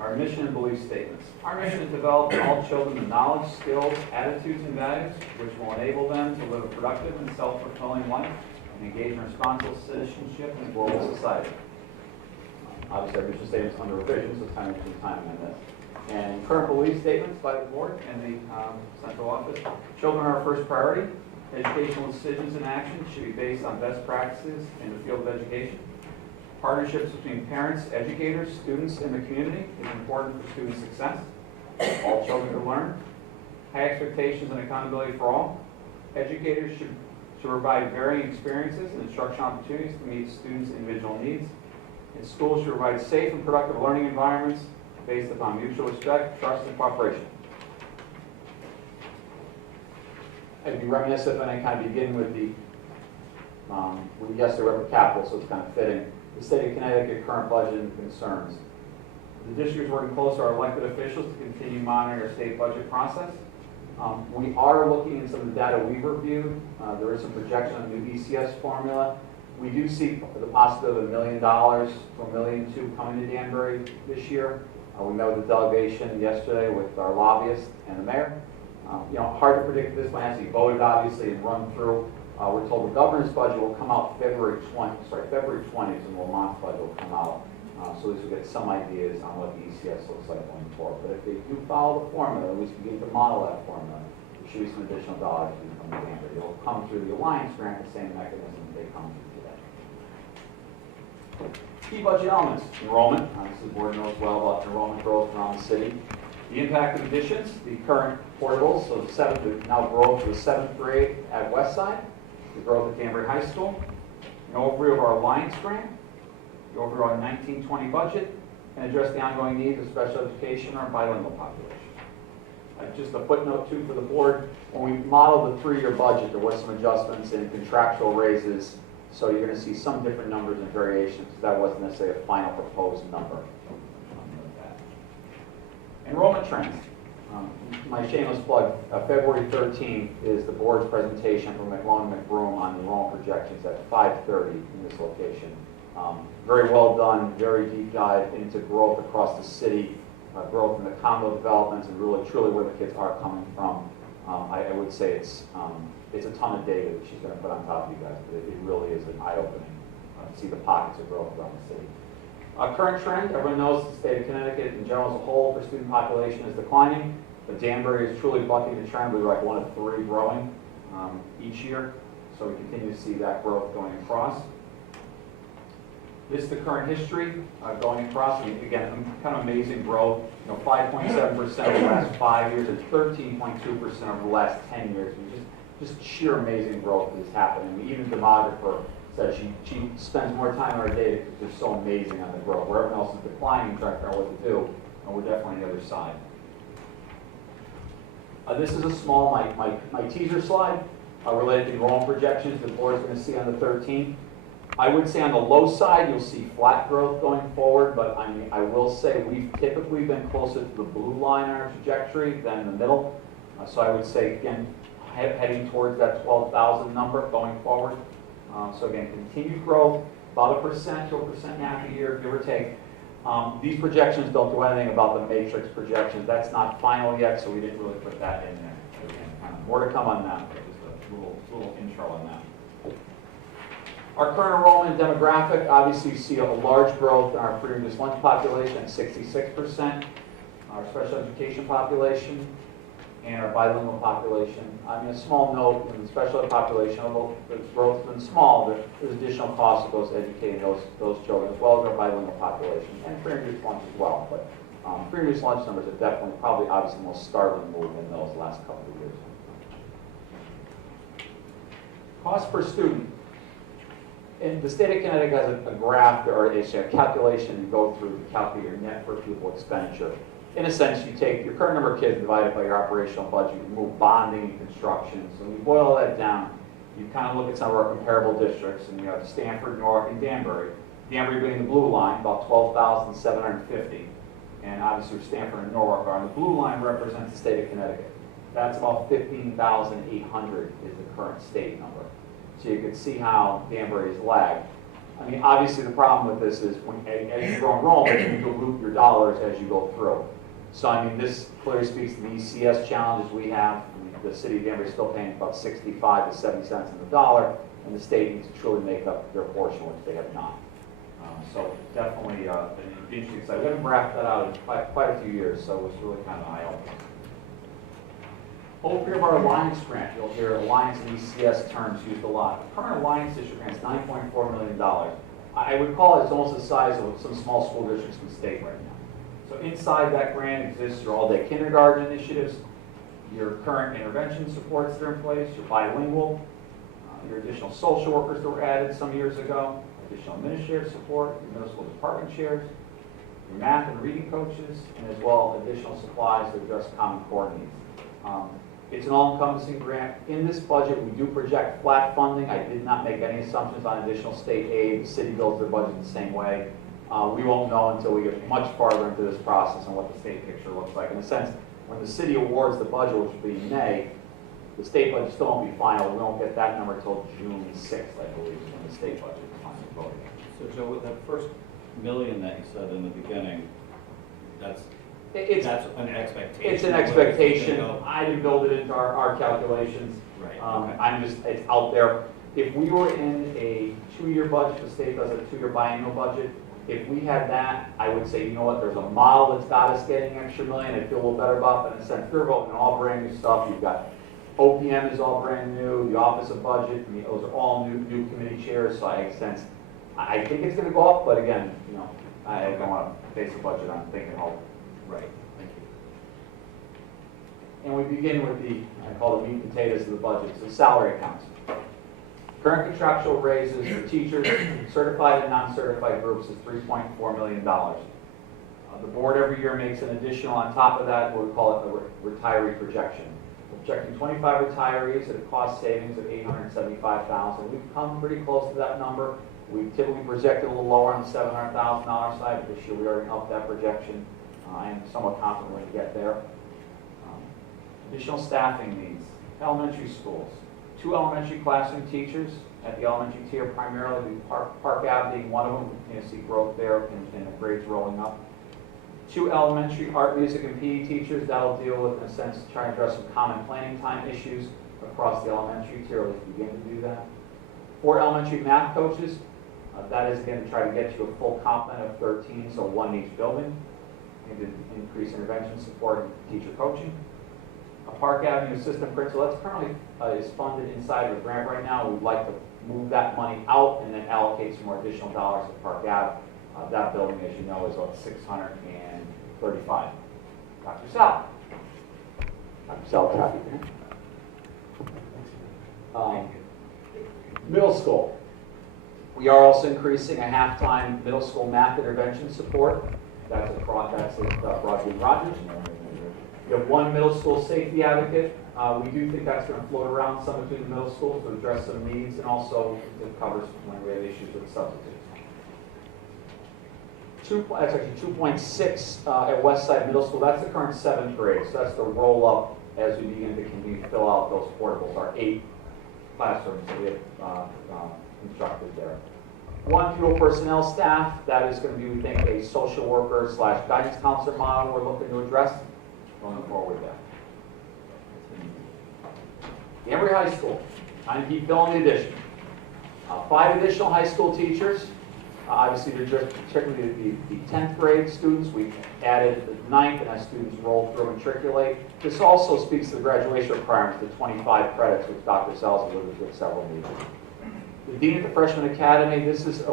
our mission and belief statements. Our mission is to develop in all children the knowledge, skills, attitudes, and values which will enable them to live a productive and self-fulfilling life and engage in responsible citizenship in a global society. Obviously, our mission statement is under revision, so it's time to some time on this. And current belief statements by the board and the central office. Children are our first priority. Educational decisions and actions should be based on best practices in the field of education. Partnerships between parents, educators, students, and the community is important for student success. All children can learn. High expectations and accountability for all. Educators should provide varying experiences and instructional opportunities to meet students' individual needs. And schools should provide safe and productive learning environments based upon mutual respect, trust, and cooperation. I'd be remiss if I kind of begin with the, yesterday we were at capital, so it's kind of fitting. The state of Connecticut current budget and concerns. The district is working close to our elected officials to continue monitoring our state budget process. We are looking at some of the data we've reviewed. There is some projection on the new ECS formula. We do see the possibility of $1 million to $1.2 million coming to Danbury this year. We met with the delegation yesterday with our lobbyist and the mayor. Hard to predict this one has to be voted obviously and run through. We're told the governor's budget will come out February 20th, and the Vermont budget will come out. So at least we'll get some ideas on what the ECS looks like going forward. But if they do follow the formula, at least begin to model that formula, there should be some additional dollars to come to Danbury. It will come through the Alliance grant, the same mechanism they come through today. Key budget elements. Enrollment. Obviously, the board knows well about enrollment growth around the city. The impact of additions, the current portables, so the seventh, now growth to the 7th grade at Westside, the growth at Danbury High School, an overview of our Alliance grant, the overview of our 19-20 budget, and address the ongoing needs of special education or bilingual population. Just a footnote too for the board, when we modeled the 3-year budget, there was some adjustments in contractual raises, so you're going to see some different numbers and variations. That wasn't necessarily a final proposed number. Enrollment trends. My shameless plug, February 13th is the board's presentation from McLone and McBroom on the enrollment projections at 5:30 in this location. Very well done, very deep dive into growth across the city, growth in the condo developments, and really truly where the kids are coming from. I would say it's a ton of data that she's going to put on top of you guys, but it really is an eye-opening to see the pockets of growth around the city. Current trend, everyone knows the state of Connecticut in general as a whole for student population is declining, but Danbury is truly bucking the trend. We're like 1 of 3 growing each year, so we continue to see that growth going across. This is the current history going across, and again, kind of amazing growth. 5.7% over the last 5 years and 13.2% over the last 10 years. Just sheer amazing growth that is happening. Even the demographer said she spends more time on our data because they're so amazing on the growth. Where everyone else is declining, trying to figure out what to do, and we're definitely on the other side. This is a small, my teaser slide related to enrollment projections the board is going to see on the 13th. I would say on the low side, you'll see flat growth going forward, but I will say we've typically been closer to the blue line on our trajectory than the middle. So I would say, again, heading towards that 12,000 number going forward. So again, continued growth, about 1% to 1.5% a year, give or take. These projections don't do anything about the matrix projections. That's not final yet, so we didn't really put that in there. So again, kind of more to come on that, but just a little intro on that. Our current enrollment and demographic, obviously you see a large growth in our free and reduced lunch population at 66%, our special education population, and our bilingual population. A small note in the special ed population, although the growth has been small, there's additional costs that goes educating those children, as well as our bilingual population, and free and reduced lunch as well. But free and reduced lunch numbers are definitely, probably obviously the most startling move in those last couple of years. Cost per student. And the state of Connecticut has a graph or a calculation you go through to calculate your net per pupil expenditure. In a sense, you take your current number of kids divided by your operational budget, you remove bonding and construction. So when you boil that down, you kind of look at some of our comparable districts, and you have Stanford, Newark, and Danbury. Danbury being the blue line, about 12,750. And obviously Stanford and Newark are on the blue line, represents the state of Connecticut. That's about 15,800 is the current state number. So you can see how Danbury has lagged. I mean, obviously the problem with this is as you grow enrollment, you dilute your dollars as you go through. So I mean, this clearly speaks to the ECS challenges we have. I mean, the city of Danbury is still paying about 65 to 70 cents on the dollar, and the state needs to truly make up their portion, which they have not. So definitely an interesting site. We haven't wrapped that out in quite a few years, so it was really kind of eye-opening. Overview of our Alliance grant. You'll hear Alliance and ECS terms used a lot. The current Alliance district grant is $9.4 million. I would call it it's almost the size of some small school districts in the state right now. So inside that grant exists your all-day kindergarten initiatives, your current intervention supports that are in place, your bilingual, your additional social workers that were added some years ago, additional administrative support, your middle school department chairs, your math and reading coaches, and as well additional supplies to address common core needs. It's an all-encompassing grant. In this budget, we do project flat funding. I did not make any assumptions on additional state aid. The city builds their budget the same way. We won't know until we get much farther into this process and what the state picture looks like. In a sense, when the city awards the budget, which will be in May, the state budget still won't be final. We won't get that number until June 6th, I believe, when the state budget is finally voted. So Joe, with that first million that you said in the beginning, that's an expectation. It's an expectation. I didn't build it into our calculations. Right. Okay. It's out there. If we were in a 2-year budget, the state does a 2-year biennial budget. If we had that, I would say, you know what, there's a model that's got us getting an extra million. I feel a little better about that. In a sense, they're voting all brand new stuff. You've got OPM is all brand new. The Office of Budget, I mean, those are all new committee chairs. So I sense, I think it's going to go up, but again, you know, I don't want to base a budget on thinking hope. Right, thank you. And we begin with I call the meat and potatoes of the budget, so salary accounts. Current contractual raises for teachers, certified and non-certified groups is $3.4 million. The board every year makes an additional on top of that, what we call it a retiree projection. We're projecting 25 retirees at a cost savings of $875,000. We've come pretty close to that number. We've typically projected a little lower on the $700,000 side, but this year we already upped that projection. I am somewhat confident we're going to get there. Additional staffing needs. Elementary schools. 2 elementary classroom teachers at the elementary tier, primarily Park Ave being one of them. You see growth there and the grades rolling up. 2 elementary art, music, and PE teachers. That'll deal with, in a sense, trying to address some common planning time issues across the elementary tier, or at least begin to do that. 4 elementary math coaches. That is, again, to try to get to a full complement of 13, so 1 in each building. Increase intervention support and teacher coaching. A Park Avenue assistant principal, that's currently is funded inside of a grant right now. We'd like to move that money out and then allocate some more additional dollars to Park Ave. That building, as you know, is about $635. Dr. Sal. Dr. Sal, copy there. Middle school. We are also increasing a half-time middle school math intervention support. That's at Broadview and Rogers. You have 1 middle school safety advocate. We do think that's going to float around some between the middle schools to address some needs, and also it covers when we have issues with substitutes. That's actually 2.6 at Westside Middle School. That's the current 7th grade. So that's the roll-up as we begin to continue to fill out those portables. Our 8 classrooms that we have constructed there. 1 pupil personnel staff, that is going to be, we think, a social worker / guidance counselor model we're looking to address going forward there. Danbury High School, trying to keep filling the addition. 5 additional high school teachers. Obviously, they're just particularly the 10th grade students. We've added the 9th, and as students roll through and matriculate. This also speaks to the graduation requirements, the 25 credits, which Dr. Sells alluded to at several meetings. The Dean at the Freshman Academy, this is a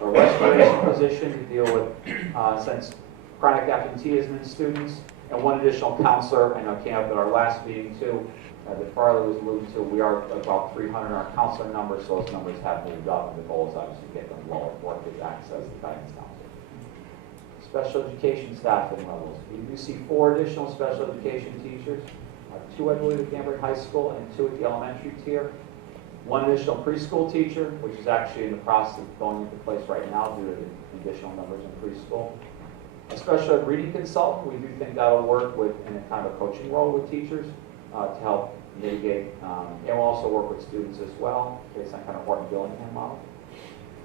restoration position to deal with since chronic absenteeism in students, and 1 additional counselor. I know came up at our last meeting too, that Farley was alluding to. We are about 300 in our counselor numbers, so those numbers have moved up, and the goal is obviously to get them lower for it to access the guidance counselor. Special education staffing levels. We do see 4 additional special education teachers, 2 I believe at Danbury High School and 2 at the elementary tier. 1 additional preschool teacher, which is actually in the process of going into place right now due to the additional numbers in preschool. A special ed reading consultant, we do think that'll work with in a kind of a coaching role with teachers to help mitigate, and we'll also work with students as well, based on kind of Horton Billingham model.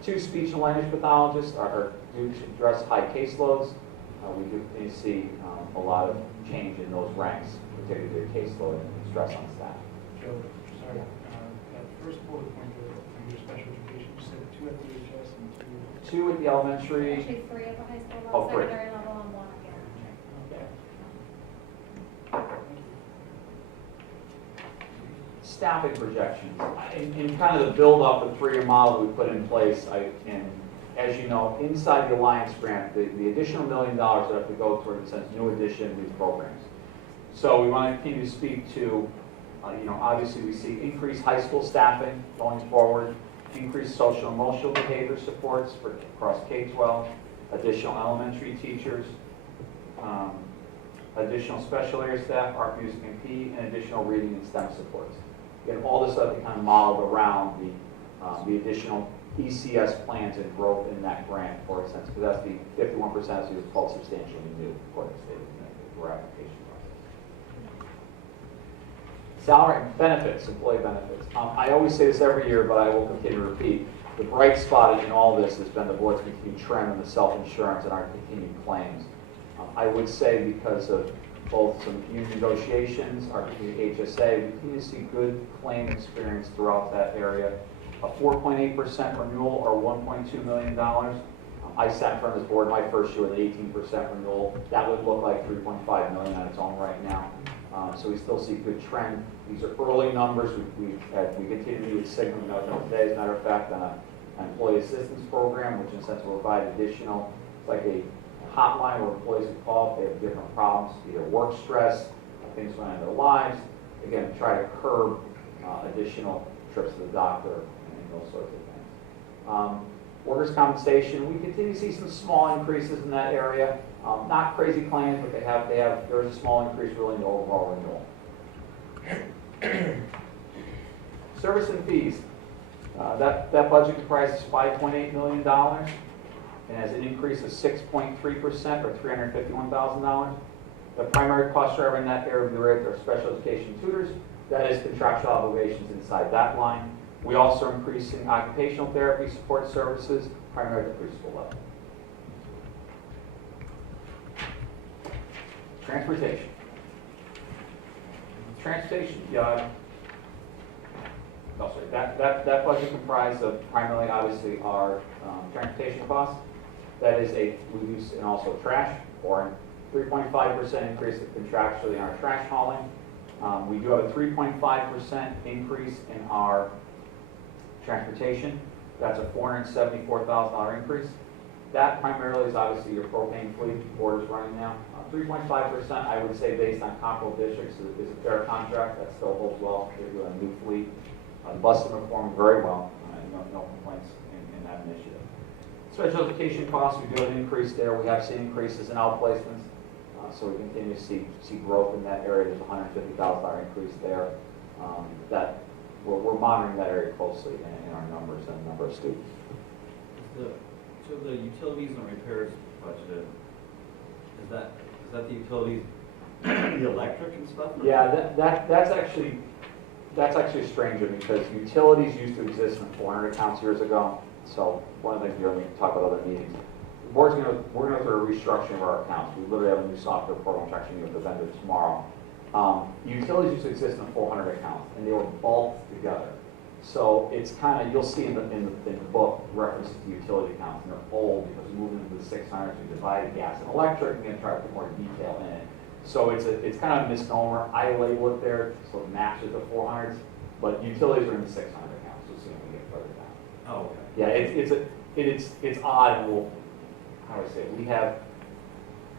2 speech and language pathologists do address high caseloads. We do see a lot of change in those ranks, particularly the caseload and stress on staff. Joe, sorry, that first bullet point under special education, you said 2 at the HS and 2. 2 at the elementary. Actually, 3 at the high school Oh, level, 3. secondary level, and 1 at the elementary. Okay. Staffing projections. In kind of the build-up, the 3-year model we put in place, and as you know, inside the Alliance grant, the additional $1 million that have to go toward, in a sense, new addition to these programs. So we want to continue to speak to, obviously we see increased high school staffing going forward, increased social and emotional behavior supports across K-12, additional elementary teachers, additional special area staff, art, music, and PE, and additional reading and STEM supports. Again, all this stuff kind of modeled around the additional ECS plans and growth in that grant, for instance, because that's the 51% is called substantially new, according to the state for application process. Salary and benefits, employee benefits. I always say this every year, but I will continue to repeat. The bright spot in all this has been the board's continued trend in the self-insurance and our continued claims. I would say because of both some union negotiations, our continued HSA, we continue to see good claim experience throughout that area. A 4.8% renewal or $1.2 million. I sat in front of this board my first year with an 18% renewal. That would look like $3.5 million on its own right now. So we still see good trend. These are early numbers. We continue to meet with Cigna today, as a matter of fact, on an employee assistance program, which in a sense will provide additional, like a hotline where employees can call if they have different problems, either work stress, things going on in their lives. Again, try to curb additional trips to the doctor and those sorts of things. Workers' compensation, we continue to see some small increases in that area. Not crazy claims, but there is a small increase really in the overall renewal. Service and fees. That budget comprises $5.8 million and has an increase of 6.3% or $351,000. The primary cost driver in that area are special education tutors. That is contractual obligations inside that line. We also are increasing occupational therapy support services, primarily at the preschool level. Transportation. That budget comprised of primarily, obviously, our transportation costs. That is we use, and also trash, or 3.5% increase contractually in our trash hauling. We do have a 3.5% increase in our transportation. That's a $474,000 increase. That primarily is obviously your propane fleet the board is running now. 3.5%, I would say, based on comparable districts, is a fair contract. That still holds well, particularly on new fleet. The buses are performing very well. No complaints in that initiative. Special education costs, we do have an increase there. We have seen increases in outplacements. So we continue to see growth in that area. There's a $150,000 increase there. That we're monitoring that area closely in our numbers and the number of students. So the utilities and repairs budgeted, is that the utilities, the electric and stuff? Yeah, that's actually stranger because utilities used to exist in 400 accounts years ago. So one of the things we talk about other meetings. We're going to go through a restructuring of our accounts. We literally have a new software program, which actually with the vendor tomorrow. Utilities used to exist in 400 accounts, and they were bulked together. So it's kind of, you'll see in the book references to utility accounts, and they're old because we moved into the 600s, we divided gas and electric, and going to try to put more detail in it. So it's kind of a misnomer. I label it there so it matches the 400s, but utilities are in the 600 accounts. You'll see when we get further down. Oh, okay. Yeah, it's odd, and we'll, how do I say it? We have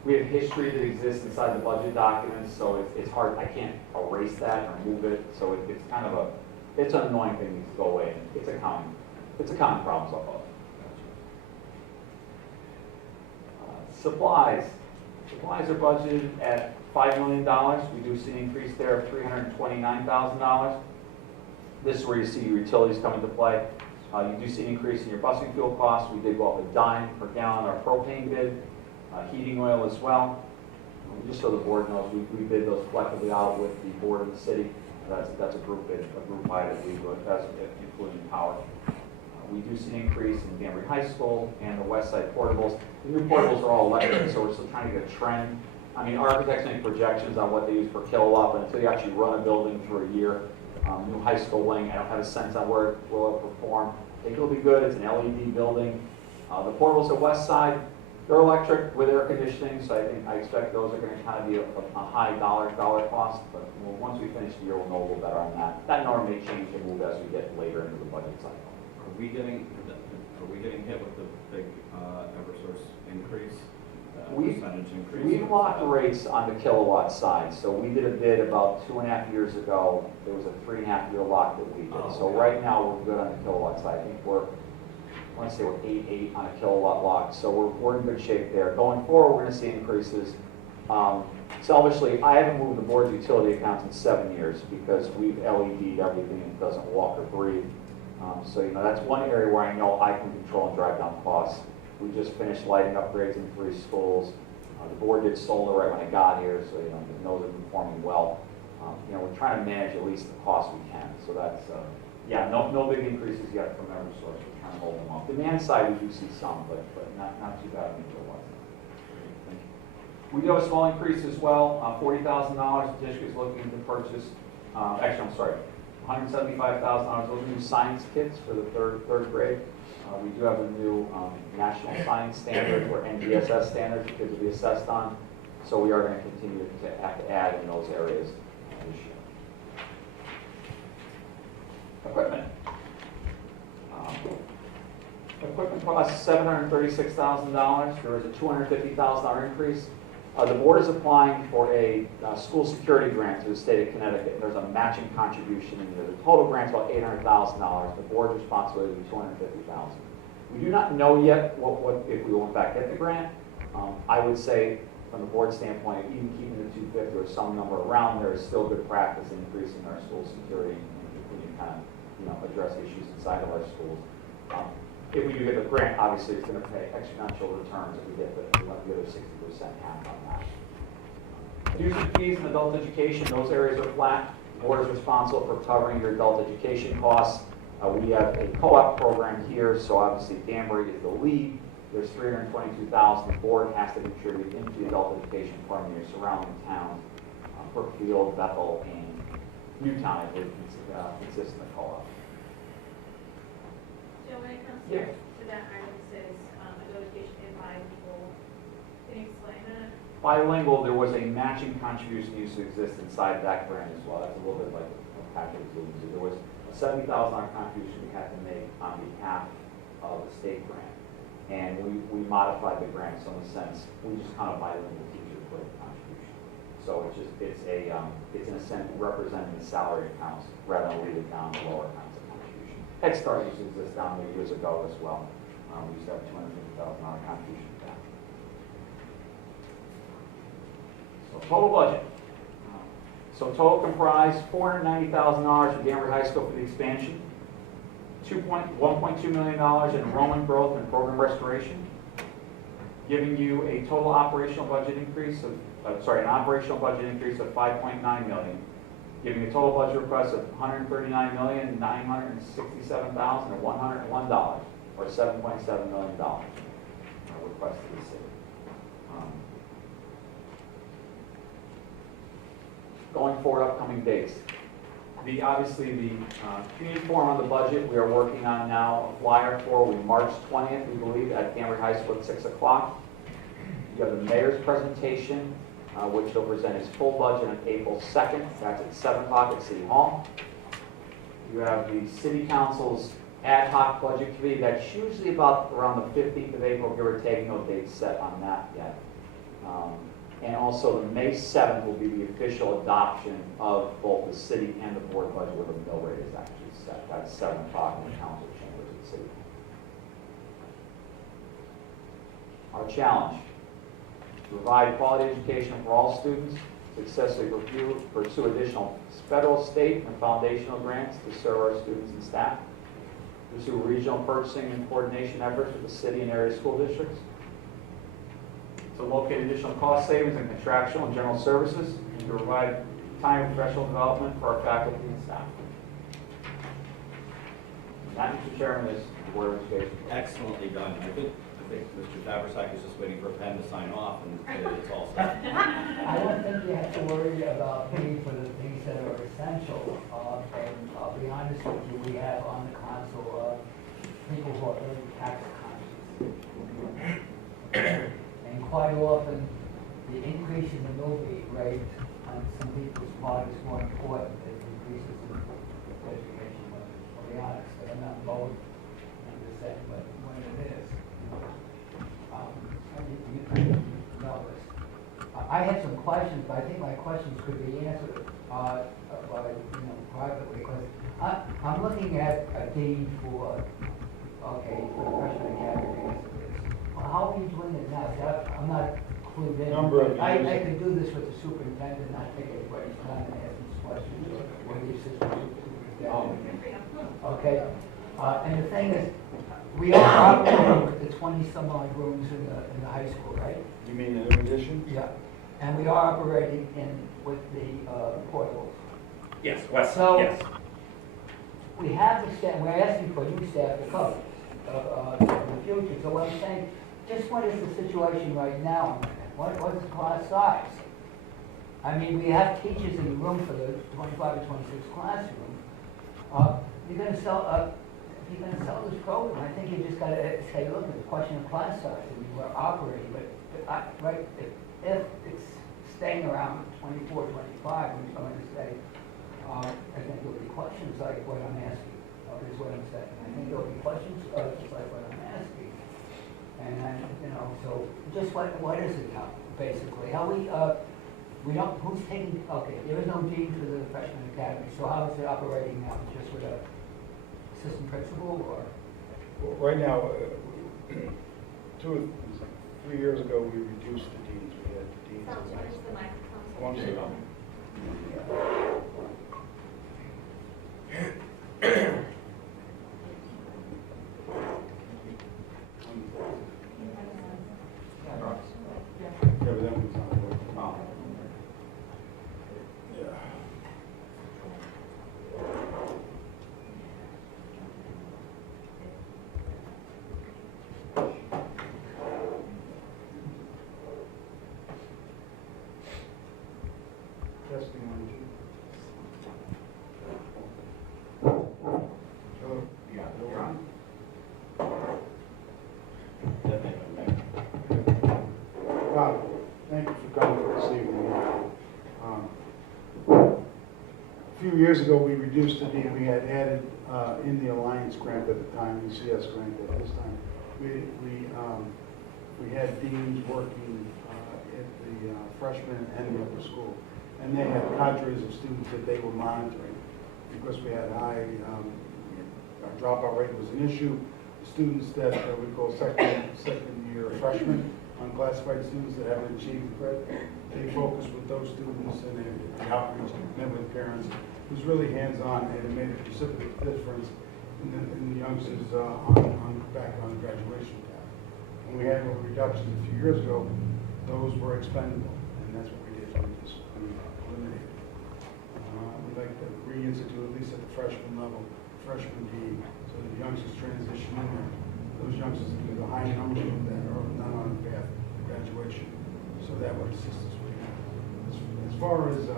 history that exists inside the budget documents, so it's hard. I can't erase that or move it. So it's kind of it's an annoying thing that needs to go away. It's a common problem so far. Supplies. Supplies are budgeted at $5 million. We do see an increase there of $329,000. This is where you see your utilities come into play. You do see an increase in your busing fuel costs. We did go up a dime per gallon our propane bid, heating oil as well. Just so the board knows, we bid those collectively out with the board of the city. That's a group bid, a group buy that we do, including power. We do see an increase in Danbury High School and the West Side portables. The new portables are all electric, so we're still trying to get a trend. I mean, architects make projections on what they use per kilowatt, but until you actually run a building for a year, new high school wing, I don't have a sense on where it will perform. I think it'll be good. It's an LED building. The portables at West Side, they're electric with air conditioning, so I expect those are going to kind of be a high dollar cost, but once we finish the year, we'll know a little better on that. That number may change and move as we get later into the budget cycle. Are we getting hit with the big Eversource increase? Percentage increase? We locked rates on the kilowatt side, so we did a bid about 2.5 years ago. There was a 3.5-year lock that we did. Oh, So okay. right now, we're good on the kilowatt side. I think I want to say we're 8.8 on a kilowatt lock, so we're in good shape there. Going forward, we're going to see increases. Selfishly, I haven't moved the board's utility accounts in 7 years because we've LED'd everything and it doesn't walk or breathe. So, that's one area where I know I can control and drive down costs. We just finished lighting upgrades in 3 schools. The board did solar right when I got here, so, it knows it's performing well. We're trying to manage at least the cost we can. So that's, no big increases yet from Eversource. We're trying to hold them off. Demand side, we do see some, but not too bad on the kilowatts. Thank you. We do have a small increase as well, $40,000. The district is looking to purchase, $175,000 looking to do science kits for the third grade. We do have a new national science standard or NDSS standard that kids will be assessed on. So we are going to continue to have to add in those areas this year. Equipment. Equipment costs $736,000. There is a $250,000 increase. The board is applying for a school security grant to the state of Connecticut. There's a matching contribution in there. The total grant's about $800,000. The board's responsibility is $250,000. We do not know yet what if we will in fact get the grant. I would say, from the board standpoint, even keeping the 250 or some number around there is still good practice in increasing our school security and continuing to kind of address issues inside of our schools. If we do get the grant, obviously it's going to pay exponential returns if we get the other 60% half on that. Dues and fees in adult education, those areas are flat. The board is responsible for covering your adult education costs. We have a co-op program here, so obviously Danbury is the lead. There's $322,000 the board has to contribute into the adult education fund in your surrounding towns, Brookfield, Bethel, and Newtown, I believe, consists in the co-op. Joe, when it comes Yeah. to that item, it says adult education and bilingual. Can you explain that? Bilingual, there was a matching contribution used to exist inside that grant as well. That's a little bit like what Patrick was alluding to. There was a $70,000 contribution we had to make on behalf of the state grant. And we modified the grant, so in a sense, we just kind of bilingual teacher for the contribution. So it's in a sense representing the salary accounts rather than leave it down the lower accounts of contribution. Head Start used to exist down there years ago as well. We used to have $250,000 contribution to that. So total budget. So total comprised $490,000 for Danbury High School for the expansion, $1.2 million in enrollment growth and program restoration, giving you a total operational budget increase of, an operational budget increase of $5.9 million, giving a total budget request of $139,967,101, or $7.7 million request to the city. Going forward, upcoming dates. Obviously, the community forum on the budget we are working on now, a flyer for March 20th, we believe, at Danbury High School at 6 o'clock. You have the mayor's presentation, which he'll present his full budget on April 2nd. That's at 7 o'clock at City Hall. You have the City Council's ad hoc budget committee. That's usually about around the 15th of April, give or take. No date set on that yet. And also, the May 7th will be the official adoption of both the city and the board budget where the mill rate is actually set. That's 7 o'clock in the council chambers at the city. Our challenge: to provide quality education for all students, successfully pursue additional federal, state, and foundational grants to serve our students and staff, pursue regional purchasing and coordination efforts with the city and area school districts, to locate additional cost savings in contractual and general services, and to provide time and professional development for our faculty and staff. And that, Mr. Chairman, is Board of Education. Excellently done. I think Mr. Dabrasak is just waiting for a pen to sign off and it's all set. I don't think you have to worry about paying for the things that are essential. And I'll be honest with you, we have on the council people who are very tax conscious. And quite often, the increase in the millage rate on some people's part is more important than the increases in education budget. I'll be honest, I'm not both, I'm just saying, but when it is. You know this. I had some questions, but I think my questions could be answered privately, because I'm looking at a dean for the freshman academy. Well, how are you doing it now? See, I'm not clued in. Number of I years. can do this with the superintendent, not take anybody's time and ask these questions, or the assistant superintendent. Okay, and the thing is, we are operating with the 20-some odd rooms in the high school, right? You mean in addition? Yeah. And we are operating with the portables. Yes, Wes, So- yes. We have the staff, we're asking for new staff to cover in the future. So what I'm saying, just what is the situation right now? What is the class size? I mean, we have teachers in the room for the 25 or 26 classroom. You're going to sell. If you're going to sell this program, I think you just got to say, look, it's a question of class size. I mean, we're operating, but if it's staying around 24, 25, when you're going to say, I think there'll be questions like what I'm asking. Is what I'm saying. I think there'll be questions just like what I'm asking. And then, so just what is it now, basically? How we don't, who's taking, okay, there is no dean for the freshman academy, so how is it operating now? Just with a assistant principal or? Well, right now, 3 years ago, we reduced the deans. We had the deans. Where's the microphone? Oh, I'm sorry. Yeah, but that one's not working. Oh. Yeah. Testing 1, 2. Hello? Yeah, you're on. Bob, thank you for coming this evening. A few years ago, we reduced the dean. We had added in the Alliance grant at the time, the CS grant at this time. We had deans working at the freshman and the upper school. And they had cadres of students that they were monitoring because we had high, our dropout rate was an issue. Students that we call second year freshmen, unclassified students that haven't achieved credit, they focused with those students and the outreach, met with parents. It was really hands-on and it made a precipitous difference in the youngsters back on the graduation path. When we had reductions a few years ago, those were expendable, and that's what we did. We just eliminated. We'd like to reinstitute, at least at the freshman level, freshman D, so that the youngsters transition in there. Those youngsters can do the high number of that are not on the path to graduation, so that would assist us with that. As far as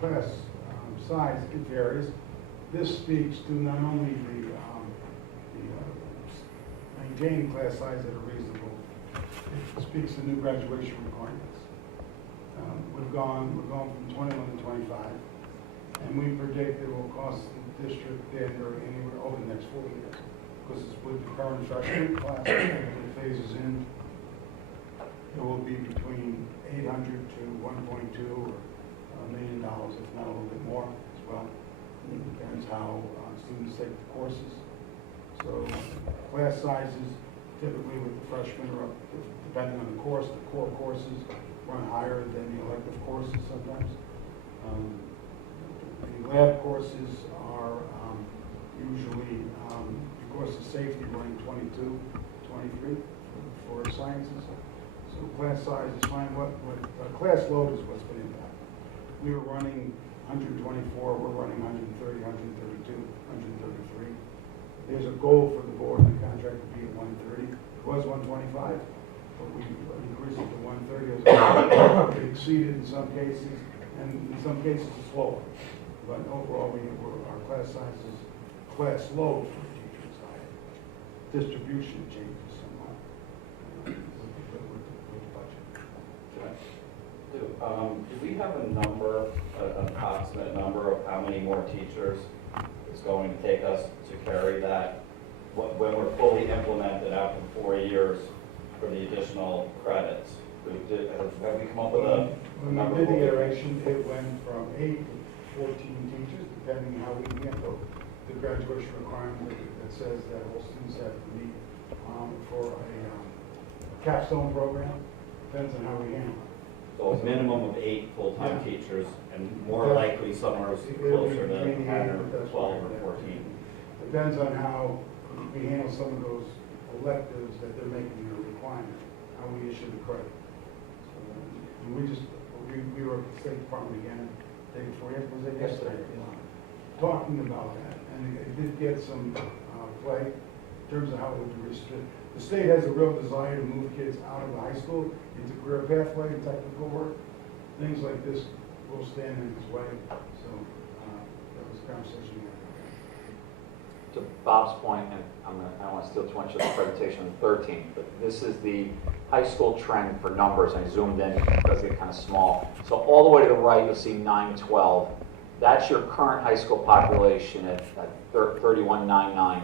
class size, it varies. This speaks to not only the maintaining class size that are reasonable, it speaks to new graduation requirements. We're going from 21 to 25, and we predict it will cost the district anywhere over the next 4 years, because it's with the current freshman class that phases in. It will be between 800 to 1.2 or $1 million, if not a little bit more as well. It depends how students take the courses. So class sizes typically with the freshmen are up, depending on the course, the core courses run higher than the elective courses sometimes. The lab courses are usually, because of safety, running 22, 23 for sciences. So class size is fine. What class load is what's been impacted. We were running 124, we're running 130, 132, 133. There's a goal for the board in the contract to be at 130. It was 125, but we increased it to 130. It exceeded in some cases, and in some cases it's slower. But overall, our class size is class load for teachers. Distribution changes somewhat with the budget. Do we have a number, an approximate number of how many more teachers it's going to take us to carry that, when we're fully implemented after 4 years for the additional credits? Have we come up with a When number? we did the iteration, it went from 8 to 14 teachers, depending how we handle the graduation requirement that says that all students have to meet for a capstone program. Depends on how we handle it. So a minimum of 8 full-time Yeah. teachers, and more likely somewhere closer to 10 or 12 or 14. Depends on how we handle some of those electives that they're making a requirement, how we issue the credit. And we were at the State Department again, day before, was it yesterday? Talking about that, and it did get some play in terms of how it would be restricted. The state has a real desire to move kids out of the high school into career pathway and technical work. Things like this will stand in its way, so that was a conversation we had. To Bob's point, and I don't want to steal too much of the presentation on the 13th, but this is the high school trend for numbers. I zoomed in because they're kind of small. So all the way to the right, you'll see 912. That's your current high school population at 3199.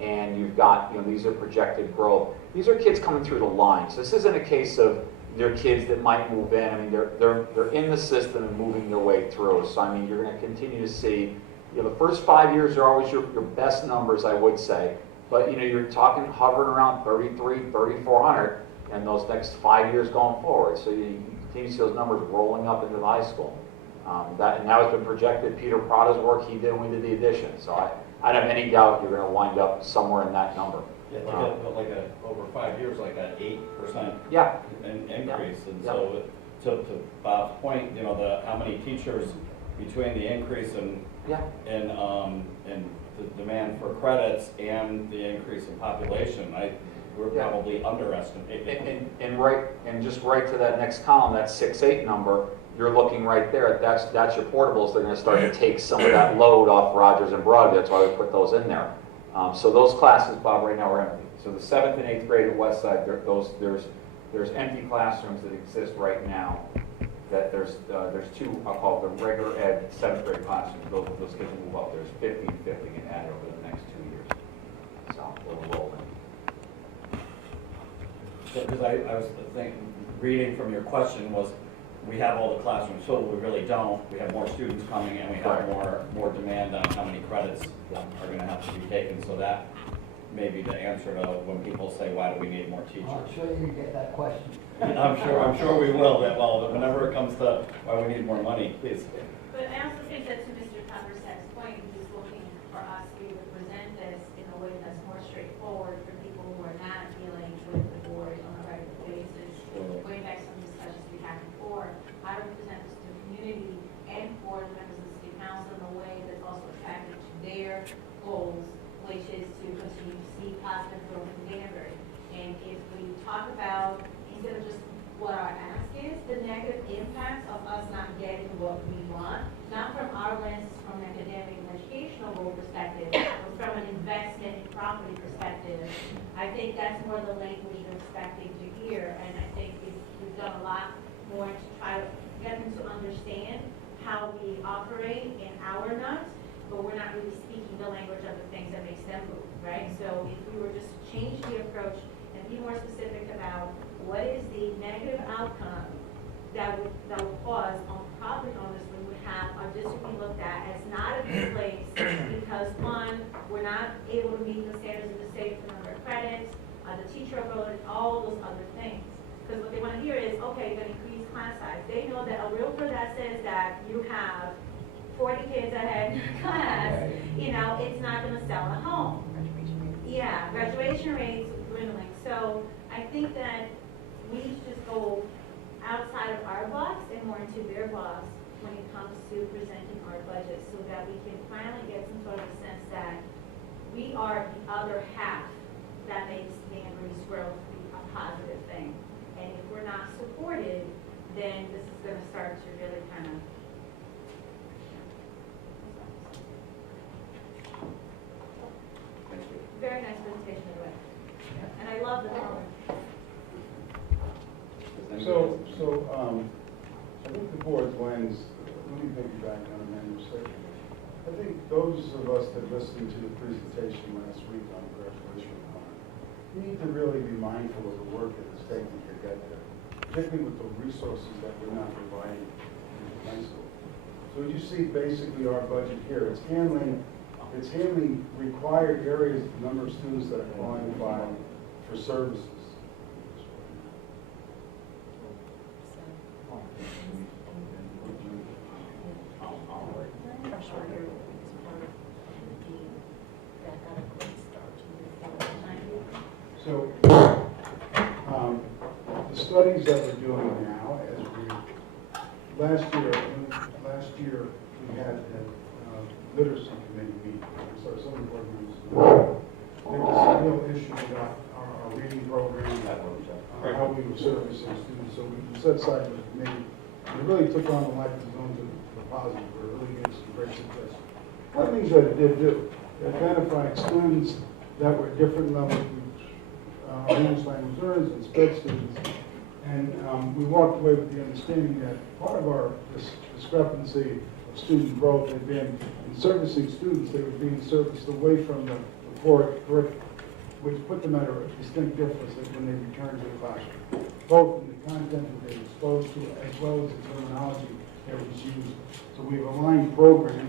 And you've got, these are projected growth. These are kids coming through the lines. This isn't a case of they're kids that might move in. I mean, they're in the system and moving their way through. So, I mean, you're going to continue to see, the first 5 years are always your best numbers, I would say. But, you're talking hovering around 3,400 in those next 5 years going forward. So you continue to see those numbers rolling up into the high school. That has been projected. Peter Prada's work he did when we did the addition. So I don't have any doubt you're going to wind up somewhere in that number. Yeah, over 5 years, like an 8% Yeah. increase. And Yeah. so to Bob's point, how many teachers between the increase in Yeah. in the demand for credits and the increase in population, we're Yeah. probably underestimating. And just right to that next column, that 6.8 number, you're looking right there. That's your portables. They're going to start to take some of that load off Rogers and Broadway. That's why we put those in there. So those classes, Bob, right now are empty. So the 7th and 8th grade at Westside, there's empty classrooms that exist right now. That there's 2, I'll call it the regular ed 7th grade classrooms. Those kids will move up. There's 50 and 50 get added over the next 2 years. So we'll roll in. Because I was thinking, reading from your question was, we have all the classrooms filled, we really don't. We have more students coming and we have more demand on how many credits are going to have to be taken. So that may be the answer to when people say, why do we need more teachers? I'm sure you get that question. I'm sure we will. But whenever it comes to why we need more money, please. But I also think that to Mr. Converset's point, he's looking for us to be able to present this in a way that's more straightforward for people who are not dealing with the board on a regular basis. Going back to some discussions we had before, how do we present this to the community and for the members of the city council in a way that's also attractive to their goals, which is to continue to see positive growth in Danbury. And if we talk about, instead of just what our ask is, the negative impacts of us not getting what we want, not from our lens, from an academic and educational goal perspective, but from an investment and property perspective, I think that's more the language you're expecting to hear. And I think we've done a lot more to try to get them to understand how we operate in our nuts, but we're not really speaking the language of the things that makes them move, right? So if we were just to change the approach and be more specific about what is the negative outcome that would cause on property owners when we have our district be looked at as not a good place because one, we're not able to meet the standards of the state for number of credits, the teacher overload, all those other things. Because what they want to hear is, okay, you're going to increase class size. They know that a realtor that says that you have 40 kids ahead in class, it's not going to sell a home. Yeah, graduation rates dwindling. So I think that we should just go outside of our box and more into their box when it comes to presenting our budget so that we can finally get some sort of a sense that we are the other half that makes the increased growth be a positive thing. And if we're not supported, then this is gonna start to really kind of. Very nice presentation, by the way. And I love the color. I think the board's lens, let me piggyback on Emmanuel's statement. I think those of us that listened to the presentation last week on graduation requirement need to really be mindful of the work that it's taking to get there, particularly with the resources that we're not providing in high school. So you see basically our budget here, it's handling required areas, the number of students that are qualified for services. So, the studies that we're doing now, last year we had a literacy committee meeting, so some of the board members. There was a real issue about our reading program, how we were servicing students, so we set aside the committee. And it really took on the life of its own to the positive, where it really gave some great success. One of the things that it did do, it identified students that were at different levels, our English language learners and SPED students, and we walked away with the understanding that part of our discrepancy of student growth had been in servicing students. They were being serviced away from the core curriculum, which put them at a distinct difference when they returned to the classroom, both in the content that they were exposed to as well as the terminology that was used. So we've aligned program,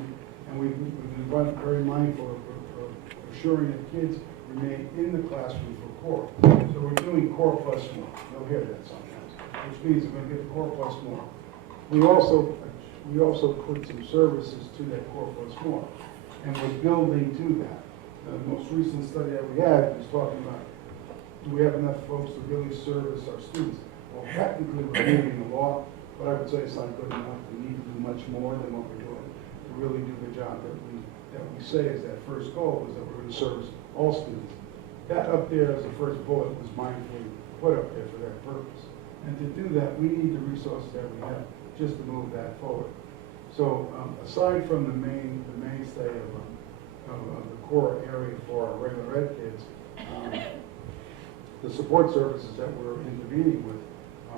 and we've been very mindful of assuring that kids remain in the classroom for core. So we're doing core plus more. You'll hear that sometimes, which means we're going to give core plus more. We also put some services to that core plus more, and we're building to that. The most recent study that we had was talking about, do we have enough folks to really service our students? Well, technically we're moving the law, but I would say it's not good enough. We need to do much more than what we're doing to really do the job that we say is that first goal, is that we're going to service all students. That up there as the first bullet was mindfully put up there for that purpose. And to do that, we need the resources that we have just to move that forward. So aside from the mainstay of the core area for our regular ed kids, the support services that we're intervening with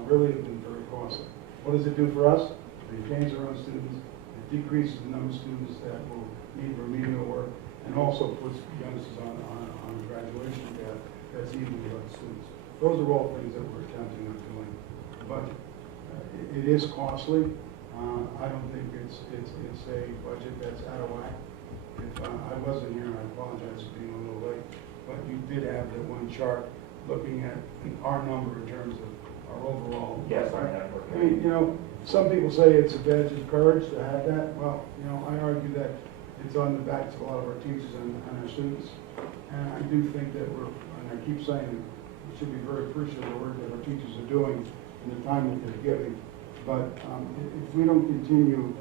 really have been very costly. What does it do for us? It retains our own students, it decreases the number of students that will need remedial work, and also puts youngsters on a graduation path that's even with other students. Those are all things that we're attempting on doing. But it is costly. I don't think it's a budget that's out of whack. If I wasn't here, I apologize for being a little late, but you did have that one chart looking at our number in terms of our overall. Yes, I mean, you know, some people say it's a badge of courage to have that. Well, you know, I argue that it's on the backs of a lot of our teachers and our students. And I do think that and I keep saying it, we should be very appreciative of the work that our teachers are doing and the time that they're giving. But if we don't continue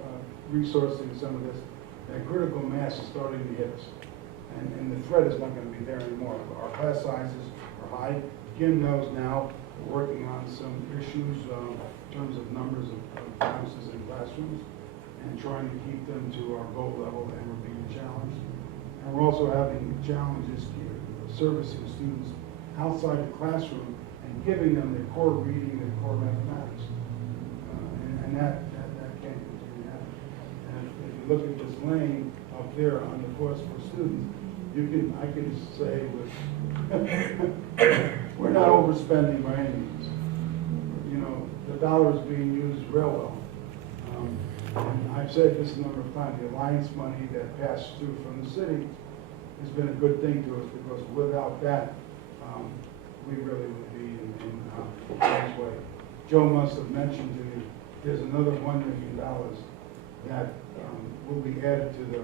resourcing some of this, that critical mass is starting to hit us. And the threat is not going to be there anymore. Our class sizes are high. Jim knows now we're working on some issues in terms of numbers of classes in classrooms and trying to keep them to our goal level, and we're being challenged. And we're also having challenges servicing students outside the classroom and giving them their core reading, their core mathematics. And that can't continue to happen. And if you look at this lane up there on the cost per student, I can say we're not overspending by any means. You know, the dollar is being used real well. And I've said this a number of times, the alliance money that passed through from the city has been a good thing to us, because without that, we really would be in harm's way. Joe must have mentioned to you, there's another $1 million that will be added to the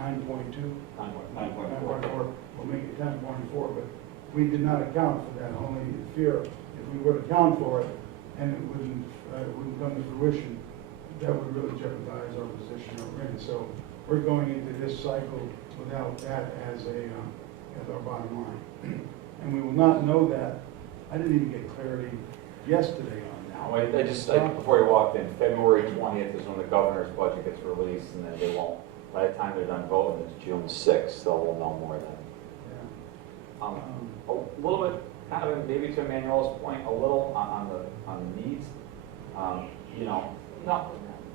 9.2. 9.4. We'll make it 10.4, but we did not account for that, only in fear if we would account for it and it wouldn't come to fruition, that would really jeopardize our position that we're in. So we're going into this cycle without that as a as our bottom line. And we will not know that. I didn't even get clarity yesterday on that. Wait, before you walked in, February 20th is when the governor's budget gets released, and then they won't, by the time they're done voting, it's June 6th, so we'll know more then. Yeah. A little bit, kind of maybe to Emmanuel's point, a little on the needs. No,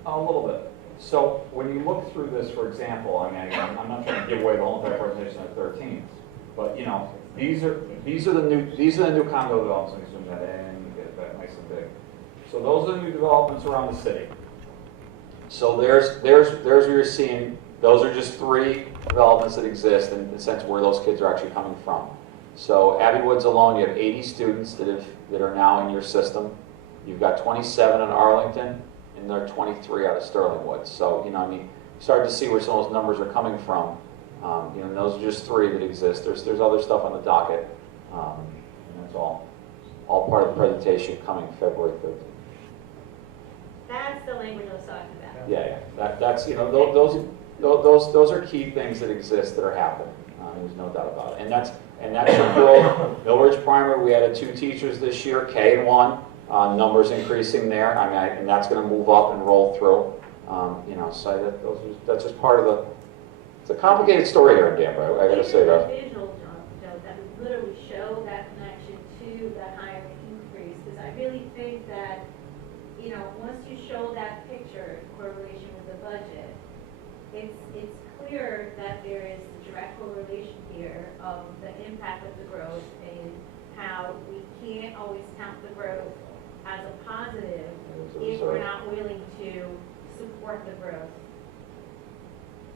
a little bit. So when you look through this, for example, I mean, I'm not trying to give away the whole entire presentation at 13, but these are the new condo developments. Let me zoom that in, get that nice and big. So those are the new developments around the city. So there's where you're seeing, those are just 3 developments that exist in the sense where those kids are actually coming from. So Abbey Woods alone, you have 80 students that are now in your system. You've got 27 in Arlington, and there are 23 out of Sterling Woods. So, I mean, you start to see where some of those numbers are coming from. And those are just 3 that exist. There's other stuff on the docket, and that's all part of the presentation coming February 13th. That's the language I was talking about. Yeah. That's those are key things that exist that are happening. There's no doubt about it. And that's your growth. Mill Ridge Primary, we added 2 teachers this year, K and 1. Numbers increasing there. I mean, and that's going to move up and roll through. So that's just part of the. It's a complicated story here in Danbury. I got to say that. Visual, Joe, that would literally show that connection to that higher increase, because I really think that, once you show that picture in correlation with the budget, it's clear that there is a direct correlation here of the impact of the growth and how we can't always count the growth as a positive if we're not willing to support the growth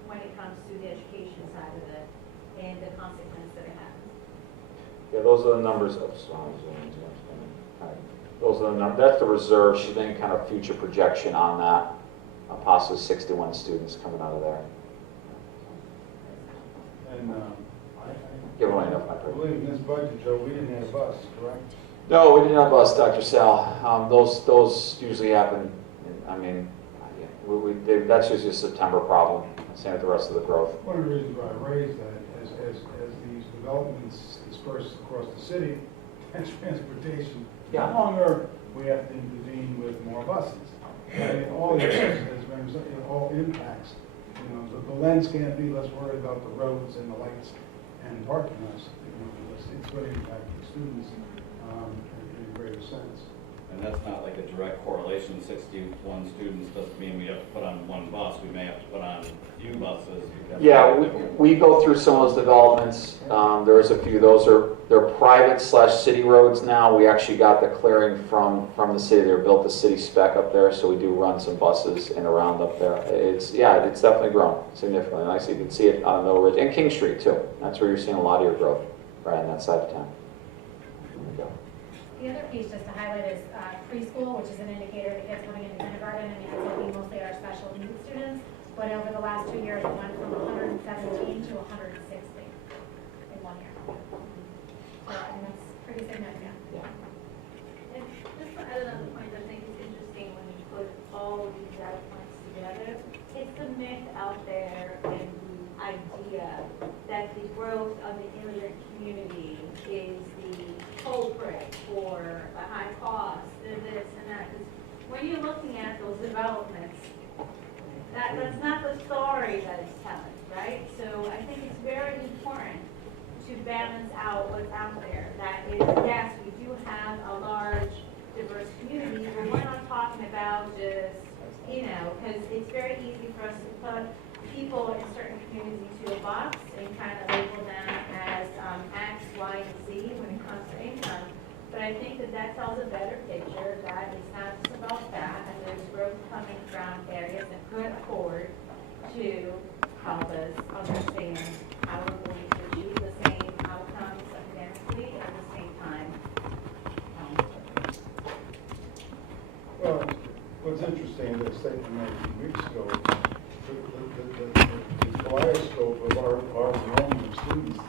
when it comes to the education side of it and the consequence that it has. Yeah, those are the numbers. Those are the numbers. That's the reserve. She then kind of future projection on that. Possibly 61 students coming out of there. And Give away enough, my I friend. believe in this budget, Joe, we didn't have a bus, correct? No, we didn't have us, Dr. Sal. Those usually happen. I mean, that's usually a September problem. Same with the rest of the growth. One of the reasons why I raised that is as these developments disperse across the city, and transportation, Yeah. no longer we have to intervene with more buses. I mean, all this all impacts. The lens can't be less worried about the roads and the lights and parking lots. It's going to impact the students in a greater sense. And that's not like a direct correlation. 61 students doesn't mean we have to put on 1 bus. We may have to put on a few buses. Yeah, we go through some of those developments. There's a few. They're private/city roads now. We actually got the clearing from the city. They built the city spec up there, so we do run some buses in around up there. It's definitely grown significantly. Like you can see it on Mill Ridge and King Street too. That's where you're seeing a lot of your growth, right on that side of town. There we go. The other piece just to highlight is preschool, which is an indicator of the kids coming into kindergarten, and it's looking mostly at our special needs students. But over the last 2 years, it went from 117 to 160 in 1 year. So, I mean, that's pretty significant. And just to add another point, I think it's interesting when you put all of these data points together. It's the myth out there and the idea that the growth of the immigrant community is the culprit for the high cost, this and that. 'Cause when you're looking at those developments, that's not the story that it's telling, right? So I think it's very important to balance out what's out there. That is, yes, we do have a large, diverse community, but we're not talking about just, because it's very easy for us to put people in certain communities into a box and kind of label them as X, Y, and Z when it comes to income. But I think that tells a better picture that it's not just about that, and there's growth coming from areas that could afford to help us understand how we're going to achieve the same outcomes academically at the same time. Well, what's interesting, the statement made a few weeks ago, the kaleidoscope of our enrollment of students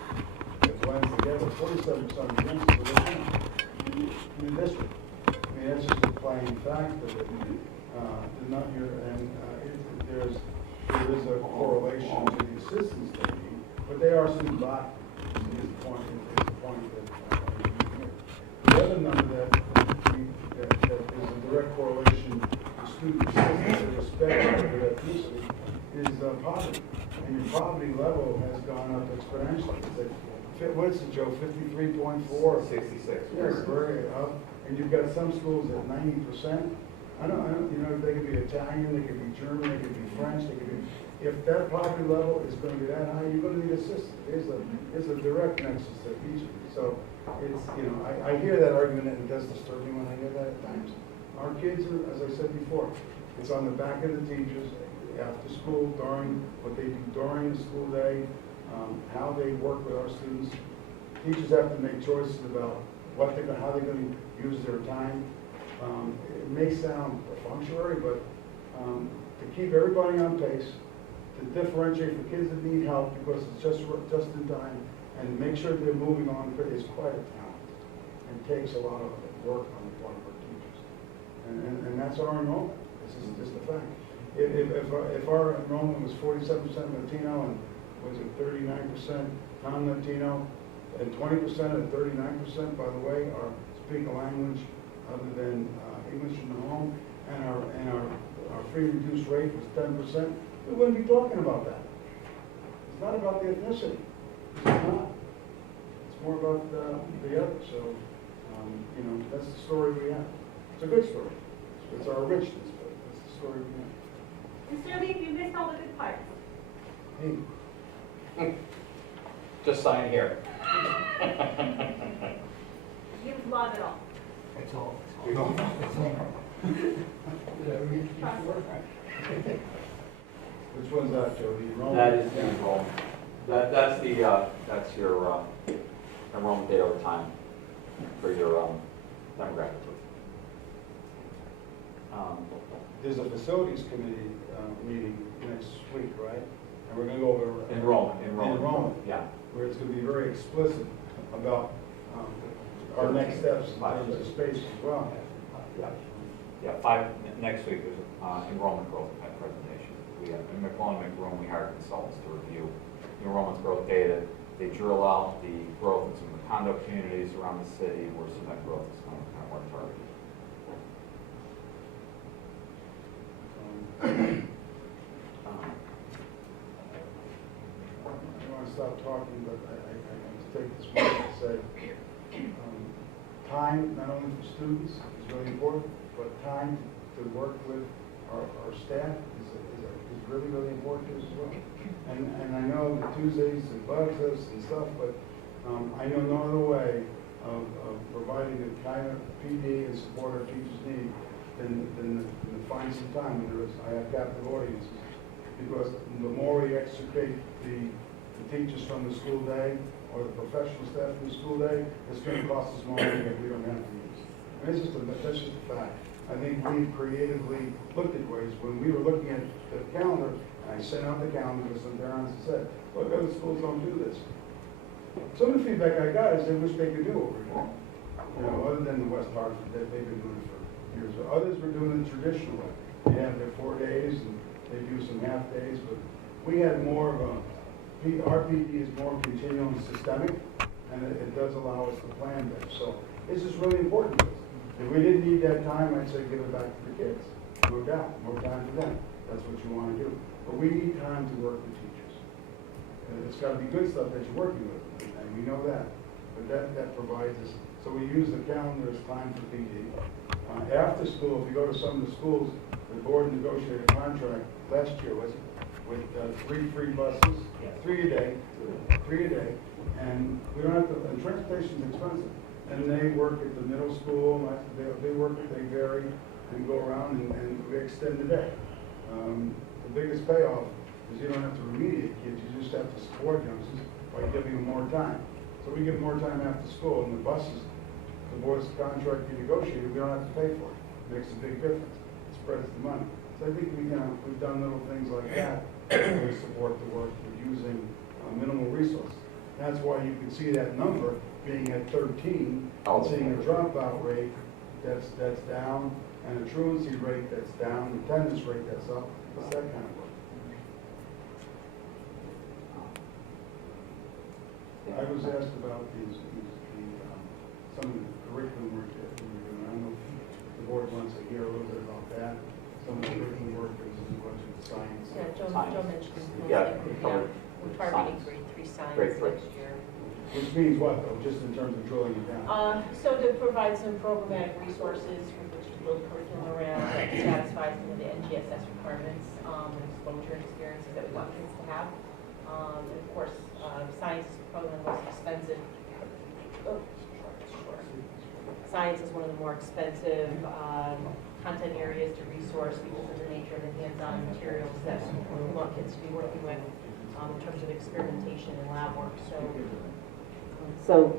that blends together, 47% of students within the district. I mean, that's just a plain fact of it. There is a correlation to the assistance they need, but they are student body. point that the other number that is a direct correlation to student assistance and respect for that piece of it is poverty. And your poverty level has gone up exponentially. What's it, Joe, 53.4? 66. Yes, very up. And you've got some schools at 90%. I don't, you know, they could be Italian, they could be German, they could be French, they could be, if that poverty level is going to be that high, you're going to need assistance. There's a direct nexus to each of these. So it's, you know, I hear that argument and it does disturb me when I hear that at times. Our kids are, as I said before, it's on the back of the teachers, after school, during, what they do during the school day, how they work with our students. Teachers have to make choices about how they're going to use their time. It may sound perfunctory, but to keep everybody on pace, to differentiate for kids that need help because it's just in time, and make sure they're moving on is quite a talent. And takes a lot of work on the part of our teachers. And that's our enrollment. This is just a fact. If our enrollment was 47% Latino and was it 39% non-Latino, and 20% and 39%, by the way, are speak a language other than English in the home, and our free reduced rate was 10%, we wouldn't be talking about that. It's not about the ethnicity. It's not. It's more about the other. So, you know, that's the story we have. It's a good story. It's our richness, but that's the story we have. Mr. Lee, you missed all the good parts. Hey, Just sign here. You love it all. It's all. It's all. which one's that, Joe? The enrollment? That is the enrollment. That's your enrollment data over time for your demographic. There's a facilities committee meeting next week, right? And we're going to go over Enrollment. Yeah. where it's going to be very explicit about our next steps in terms of space as well. Yeah, next week is enrollment growth presentation. We have, in McClellan McBroom, we hired consultants to review the enrollment growth data. They drill out the growth in some of the condo communities around the city where some of that growth is kind of more targeted. I don't want to stop talking, but I want to take this moment to say time, not only for students, is really important, but time to work with our staff is really, really important as well. And I know the Tuesdays it bugs us and stuff, but I know no other way of providing the kind of PD and support our teachers need than to find some time. I have captive audiences, because the more we extricate the teachers from the school day or the professional staff from the school day, it's going to cost us more money that we don't have to use. And that's just a fact. I think we've creatively looked at ways. When we were looking at the calendar, and I sent out the calendar to some parents and said, look, other schools don't do this. Some of the feedback I got is they wish they could do what we're doing. You know, other than the West Hartford, they've been doing it for years. Others were doing it traditional way. They have their 4 days and they do some half days, but we had more of a, our PD is more continual and systemic, and it does allow us to plan better. So this is really important to us. If we didn't need that time, I'd say give it back to the kids. No doubt, more time for them. That's what you want to do. But we need time to work with teachers. And it's got to be good stuff that you're working with, and we know that. But that provides us. So we use the calendar as time for PD. After school, if you go to some of the schools, the board negotiated a contract last year, was it? With 3 free buses, 3 a day, and we don't have to, and transportation is expensive. And they work at the middle school, they work, they vary, and go around and we extend the day. The biggest payoff is you don't have to remediate kids, you just have to support youngsters by giving them more time. So we give more time after school, and the buses, the board's contract you negotiated, we don't have to pay for it. It makes a big difference. It spreads the money. So I think we've done little things like that to support the work with using minimal resources. That's why you can see that number being at 13, and seeing a dropout rate that's down, and a truancy rate that's down, attendance rate that's up. It's that kind of work. I was asked about these some of the curriculum work that we were doing. I don't know if the board wants to hear a little bit about that. Some of the curriculum work is in bunch of science. Yeah, Joe Science. mentioned. Yeah, mostly, covered We're targeting science. grade 3 science Grade three. next year. Which means what, though, just in terms of drilling it down? So to provide some programmatic resources for which to build curriculum around that satisfies some of the NGSS requirements, and exposure experiences that we want kids to have. And of course, science is probably one of the most expensive. Oh, sure. Science is one of the more expensive content areas to resource because of the nature of the hands-on materials that we want kids to be working with in terms of experimentation and lab work. So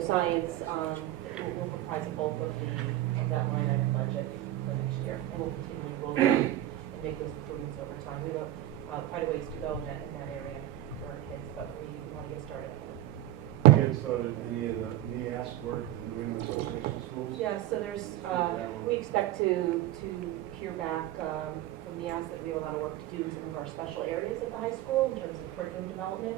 science will comprise the bulk of that line item budget for next year, and we'll continue to roll out and make those improvements over time. We have quite a ways to go in that area for our kids, but we want to get started. Kids started any of the NEAS work in New England Association Schools? Yeah, so we expect to hear back from the NEAS that we have a lot of work to do in some of our special areas at the high school in terms of curriculum development.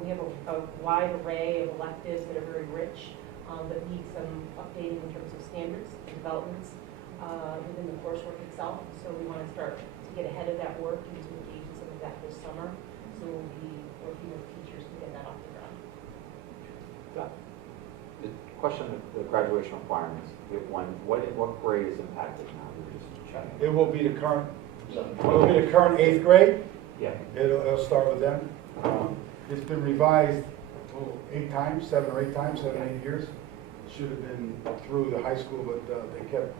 We have a wide array of electives that are very rich, that need some updating in terms of standards and developments within the coursework itself. So we want to start to get ahead of that work and to engage in some of that this summer. So we'll be working with teachers to get that off the ground. The question of the graduation requirements, what grade is impacted now? We're just checking. It will be the current 8th grade. Yeah. It'll start with them. It's been revised 7 or 8 years. It should have been through the high school, but they kept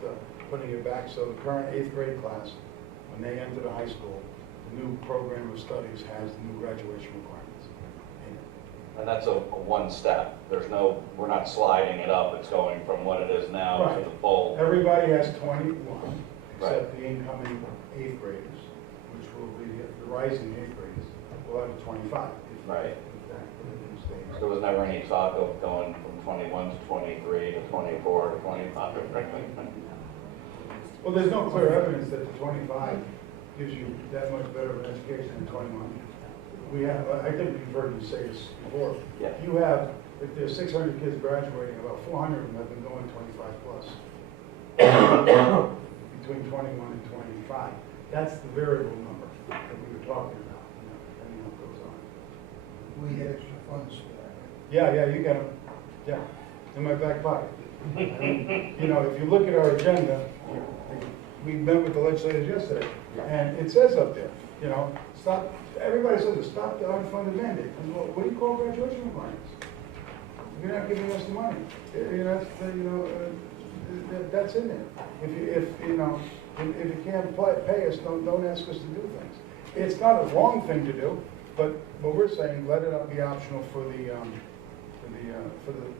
putting it back. So the current 8th grade class, when they enter the high school, the new program of studies has the new graduation requirements in it. And that's a one step. We're not sliding it up. It's going from what it is now to Right. the full. Everybody has 21, Right. except the incoming 8th graders, which will be the rising 8th graders, will have a 25. Right. Exactly. There was never any talk of going from 21 to 23 to 24 to 25. Well, there's no clear evidence that the 25 gives you that much better of an education than 21. We have, I think we've heard you say this before. Yeah. You have, if there's 600 kids graduating, about 400 of them have been going 25 plus. Between 21 and 25. That's the variable number that we were talking about, depending on what goes on. We had extra funds for that. Yeah, you got them. Yeah, in my back pocket. If you look at our agenda, we met with the legislators yesterday, and it says up there, stop, everybody says, stop the unfunded mandate. And what do you call graduation requirements? You're not giving us the money. That's in there. If you can't pay us, don't ask us to do things. It's not a wrong thing to do, but what we're saying, let it be optional for the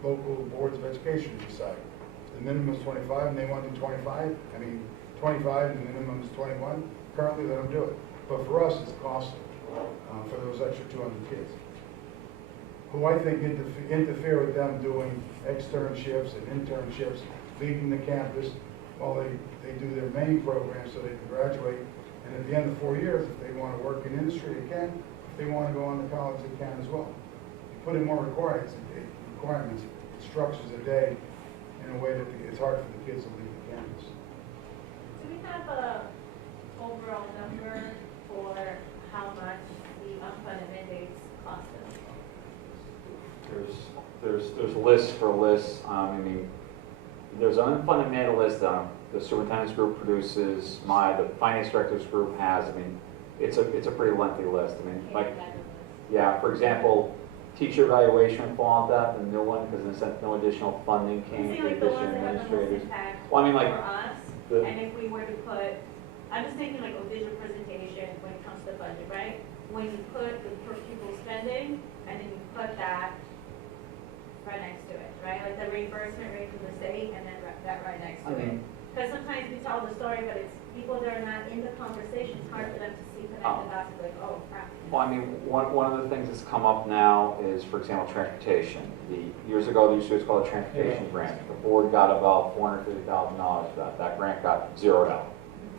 local boards of education to decide. The minimum is 25, and they want to do 25. 25, and the minimum is 21. Currently, let them do it. But for us, it's costly for those extra 200 kids, who I think interfere with them doing externships and internships, leaving the campus while they do their main program so they can graduate. And at the end of 4 years, if they want to work in industry, they can. If they want to go on to college, they can as well. You put in more requirements, it structures a day in a way that it's hard for the kids to leave the campus. Do we have a overall number for how much the unfunded mandates cost us? There's lists for lists. There's an unfunded mandate list that the superintendent's group produces. The finance director's group has. It's a pretty lengthy list. For example, teacher evaluation would fall into that, the new one, because in a sense, no additional funding came See, to like the additional ones that have the most administrators. impact Well, for us, the- and if we were to put, I'm just thinking like a visual presentation when it comes to the budget, right? When you put the per pupil spending, and then you put that right next to it, right? Like the reimbursement rate from the state, and then that right next to it. Because sometimes we tell the story, but it's people that are not in the conversation, it's hard for them to see connected dots, like, oh, crap. Well, one of the things that's come up now is, for example, transportation. Years ago, they used to call it transportation grant. The board got about $450,000 for that. That grant got zeroed out.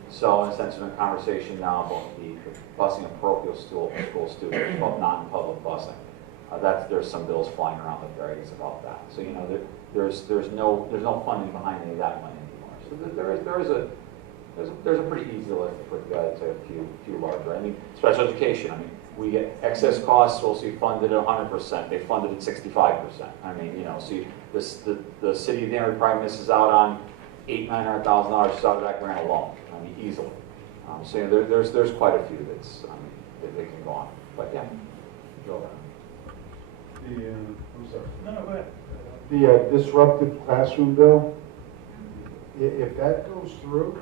So in a sense, there's a conversation now about the busing of parochial school students, about non-public busing. there's some bills flying around the ferries about that. So, you know, there's no funding behind any of that money anymore. So there's a pretty easy list to put together to a few larger. I mean, special education, I mean, we get excess costs, we'll see funded at 100%, they funded at 65%. I mean, you know, see, the city of Danbury probably misses out on $800,000-$900,000 just out of that grant alone, I mean, easily. So, you know, there's quite a few that they can go on, but yeah, go ahead. I'm sorry. No, go ahead. The disruptive classroom bill, if that goes through,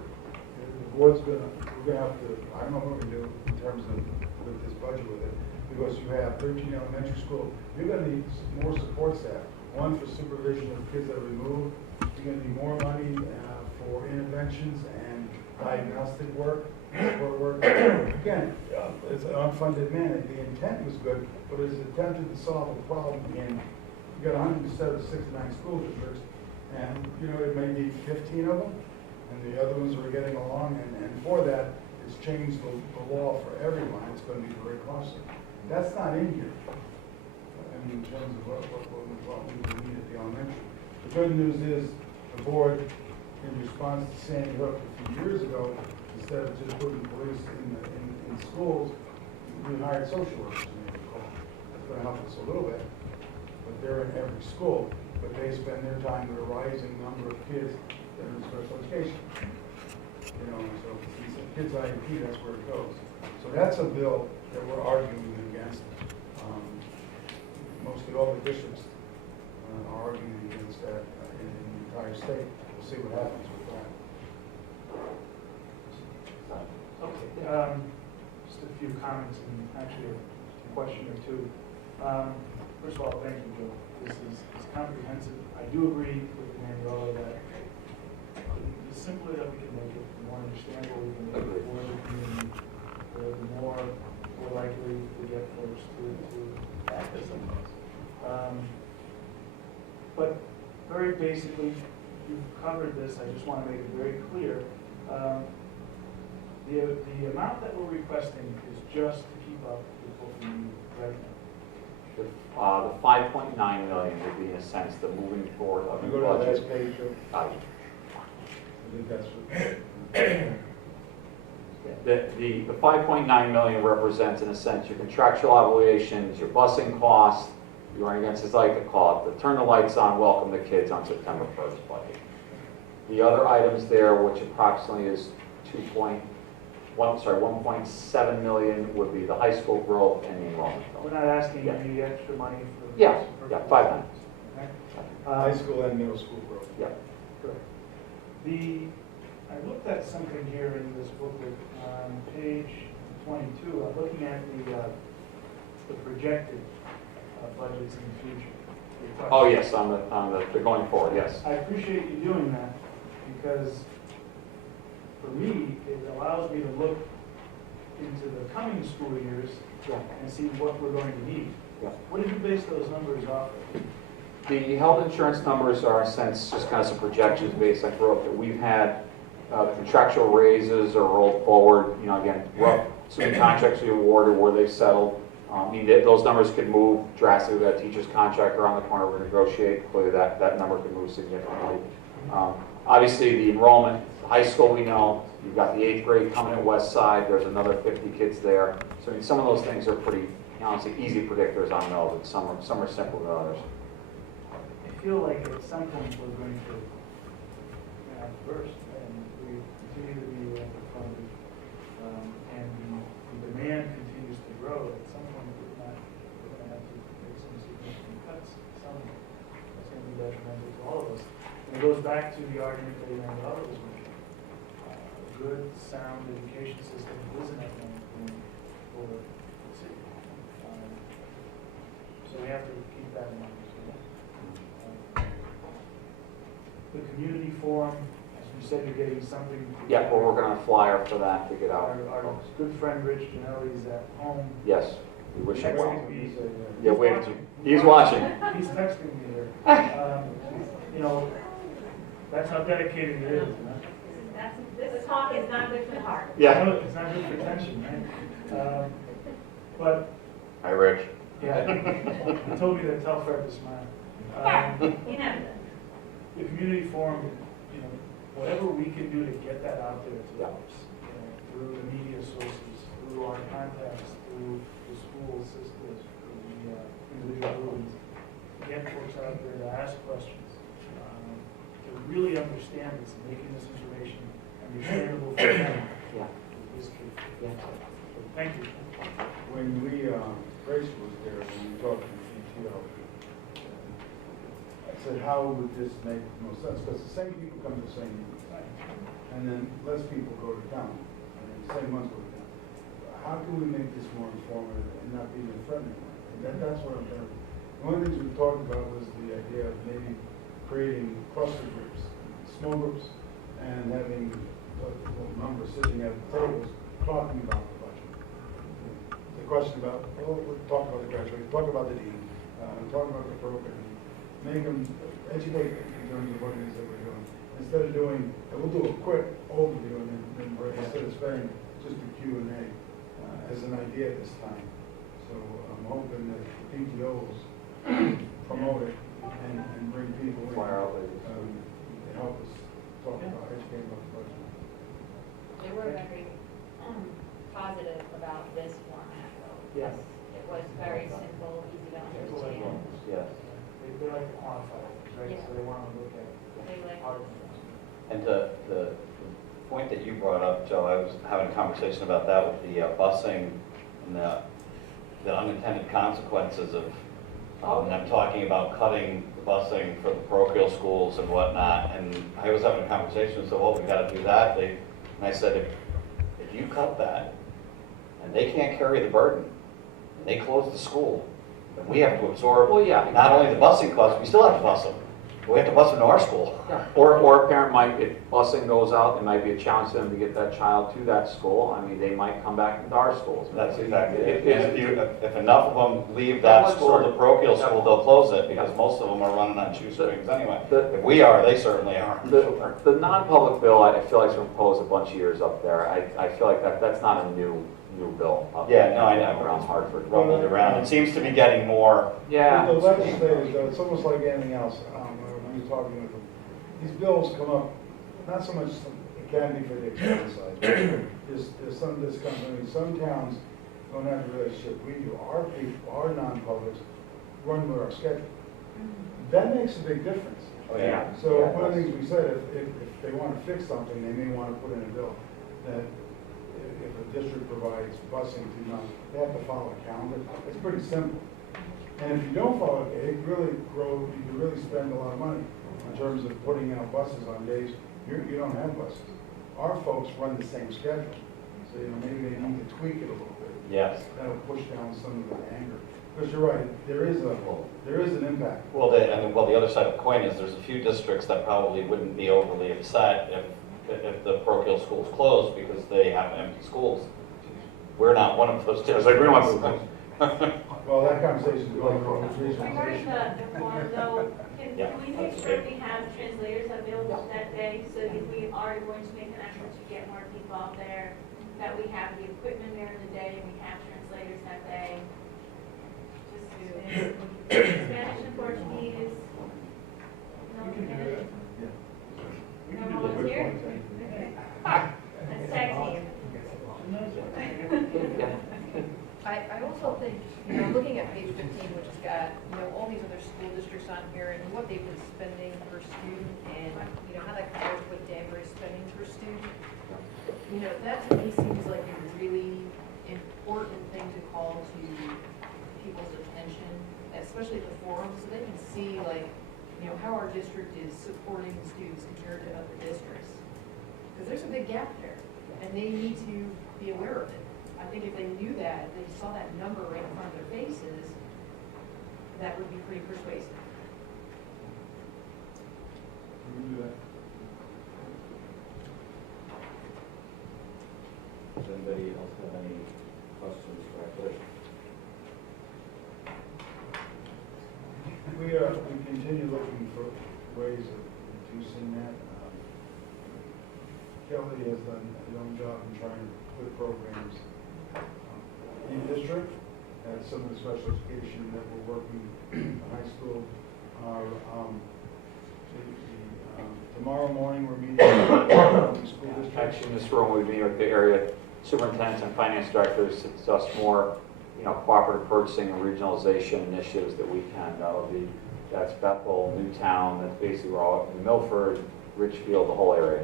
the board's we're gonna have to, I don't know what we're gonna do in terms of with this budget with it, because you have 13 elementary school, you're gonna need more support staff. One for supervision of kids that are removed, you're gonna need more money for interventions and diagnostic work, support work. Again, it's an unfunded mandate. The intent was good, but it's attempted to solve a problem in, you got 169 school districts, and, you know, it may be 15 of them, and the other ones are getting along, and for that, it's changed the law for everyone. It's going to be very costly. That's not in here. I mean, in terms of what we need at the elementary. The good news is the board, in response to Sandy Hook a few years ago, instead of just putting police in schools, we hired social workers. That's going to help us a little bit, but they're in every school. But they spend their time with a rising number of kids that are in special education. You know, so it's a kids IEP, that's where it goes. So that's a bill that we're arguing against. Mostly all the districts are arguing against that in the entire state. We'll see what happens with that. Okay, just a few comments and actually a question or two. First of all, thank you, Joe. This is comprehensive. I do agree with Manuela that the simpler that we can make it, the more understandable we can make it for the community, the more we're likely to get folks to access some of this. But very basically, you've covered this. I just want to make it very clear. The amount that we're requesting is just to keep up with what we need right now. The 5.9 million would be, in a sense, the moving forward of the You go to the budget. last page, Joe. I think that's what. The 5.9 million represents, in a sense, your contractual obligations, your busing costs, you're running against, as I like to call it, the turn the lights on, welcome the kids on September 1st budget. The other items there, which approximately is 1.7 million, would be the high school growth and the enrollment. We're not asking any extra money for. Yeah, 5 times. Okay. High school and middle school growth. Yeah. Correct. I looked at something here in this booklet on page 22. I'm looking at the projected budgets in the future. Oh, yes, on the going forward, yes. I appreciate you doing that because for me, it allows me to look into the coming school years and see what we're going to need. Yeah. What did you base those numbers off of? The health insurance numbers are, in a sense, just kind of some projections based on growth that we've had. The contractual raises are rolled forward. You know, again, rough, some contracts we awarded where they settled. I mean, those numbers could move drastically. We've got a teacher's contract around the corner. We're going to negotiate. Clearly, that number could move significantly. Obviously, the enrollment, high school, we know. You've got the 8th grade coming at West Side. There's another 50 kids there. So, I mean, some of those things are pretty, honestly, easy predictors on those. And some are simpler than others. I feel like at some point we're going to burst, and we continue to be underfunded, and the demand continues to grow. At some point, we're going to have to make some significant cuts. That's going to be detrimental to all of us. And it goes back to the argument that Manuela was making. A good, sound education system is an economic boon for the city. So we have to keep that in mind as well. The community forum, as you said, you're getting something. Yeah, we're working on a flyer for that to get out. Our good friend Rich Janelli is at home. Yes, we wish him well. Texting me. Yeah, wait, he's watching. He's texting me here. You know, that's how dedicated it is. You know? This talk is not good for the heart. Yeah. No, it's not good for tension, right? But Hi, Rich. Yeah. Toby, that tell Fred to smile. You know, The community forum, you know, whatever we can do to get that out there to Yeah. folks, you know, through the media sources, through our contacts, through the school systems, through the individual buildings, get folks out there to ask questions, to really understand this, making this information understandable for them. Yeah. Is key. Yeah. So, thank you. When Grace was there, when we talked to the PTO, I said, how would this make most sense? Because the same people come to the same meetings. And then less people go to town, and then the same ones go to town. How can we make this more informative and not be threatening? And that's what I'm trying to do. One of the things we talked about was the idea of maybe creating cluster groups, small groups, and having a little number sitting at the tables talking about the budget. The question about, well, we'll talk about the graduation, talk about the dean, talk about the program, make them educate in terms of what it is that we're doing. Instead of doing, and we'll do a quick overview and then break, instead of spending just a Q&A as an idea at this time. So I'm hoping that the PTOs promote it and bring people in to help us talk about, educate about the budget. They were very positive about this format, though. Yes. It was very simple, easy to understand. Yes. They like to quantify it, right? So they want to look at They like, how. And the point that you brought up, Joe, I was having a conversation about that with the busing and the unintended consequences of them talking about cutting the busing for the parochial schools and whatnot. And I was having a conversation, so well, we got to do that. And I said, if you cut that and they can't carry the burden, and they close the school, then we have to absorb Well, yeah. not only the busing costs, we still have to bus them. We have to bus them to our school. Or a parent might, if busing goes out, it might be a challenge to them to get that child to that school. I mean, they might come back into our schools. That's exactly it. It- If enough of them leave That that would school, sort the of- parochial school, they'll close it because most of them are running on shoestrings anyway. The- If we are, they certainly are. The non-public bill, I feel like it's been proposed a bunch of years up there. I feel like that's not a new bill up Yeah, there. no, I know. Around Hartford. Rumbled around. It seems to be getting more. Yeah. With the legislators, it's almost like anything else, when you're talking with them. These bills come up, not so much, it can be for the expense side. There's some discomfort. I mean, some towns don't have the relationship we do. Our people, our non-publics, run with our schedule. That makes a big difference. Oh, yeah. So one of the things we said, if they want to fix something, they may want to put in a bill that if a district provides busing to they have to follow a calendar. It's pretty simple. And if you don't follow it, you can really spend a lot of money in terms of putting out buses on days you don't have buses. Our folks run the same schedule. So, maybe they need to tweak it a little bit. Yes. That'll push down some of the anger. Because you're right, there is an impact. Well, the other side of the coin is there's a few districts that probably wouldn't be overly upset if the parochial schools closed because they have empty schools. We're not one of those districts. Like, we don't want Well, that conversation's going on with regarding regionalization. the form though, can Yeah, we make that's sure good. we have translators available that day? So if we are going to make an effort to get more people out there, that we have the equipment there in the day and we have translators that day? Just to, Spanish and Portuguese. No, We can do that. We No can do that. volunteer? Okay. Let's tag team. I also think, looking at page 15, which has got, all these other school districts on here and what they've been spending per student and, how that compares with what Danbury's spending per student. That to me seems like a really important thing to call to people's attention, especially at the forum, so they can see how our district is supporting students compared to other districts. Because there's a big gap there, and they need to be aware of it. I think if they knew that, if they saw that number right in front of their faces, that would be pretty persuasive. We can do that. Does anybody else have any questions for Ashley? We continue looking for ways of reducing that. Kelly has done a young job in trying to put programs in district at some of the special education that we're working in the high school are, tomorrow morning, we're meeting with the school district. Actually, in this room, we meet with the area superintendents and finance directors to discuss more, cooperative purchasing and regionalization initiatives that we can. That's Bethel, Newtown, that's basically we're all in Milford, Richfield, the whole area.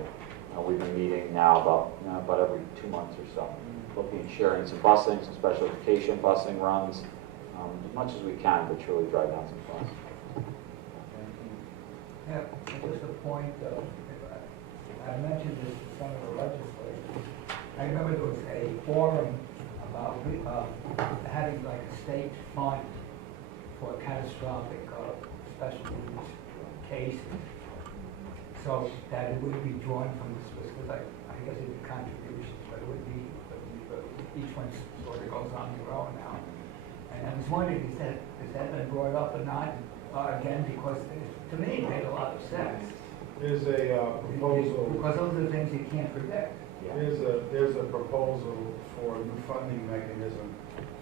We've been meeting now about every 2 months or so, looking at sharing some busing, some special education busing runs, as much as we can, but truly drive down some costs. Yeah, just a point, I mentioned this to some of the legislators. I remember there was a forum about having like a state fund for catastrophic special needs cases. So that it would be drawn from the Swiss, because I guess it'd be contributions, but it would be, each one sort of goes on their own now. And I was wondering, has that been brought up or not? Again, because to me, it made a lot of sense. There's a proposal. Because those are the things you can't predict. There's a proposal for a new funding mechanism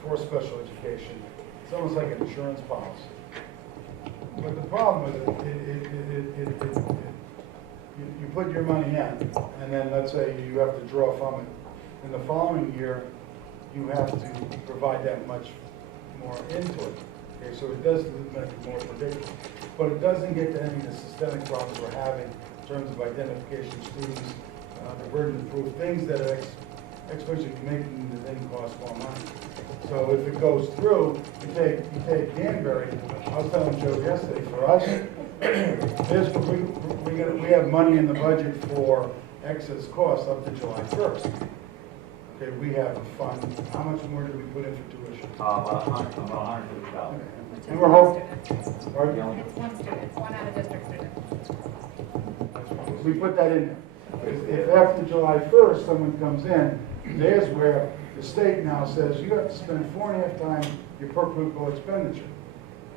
for special education. It's almost like an insurance policy. But the problem with it, you put your money in, and then let's say you have to draw from it. In the following year, you have to provide that much more into it. Okay, so it does make it more predictable. But it doesn't get to any of the systemic problems we're having in terms of identification of students, the burden of proof, things that are exponentially making the thing cost more money. So if it goes through, you take Danbury. I was telling Joe yesterday, for us, we have money in the budget for excess costs up to July 1st. Okay, we have a fund. How much more do we put in for tuition? About $150,000. And we're hoping. It's one student, it's one out of district student. We put that in there. If after July 1st, someone comes in, there's where the state now says you have to spend 4.5 times your per pupil expenditure.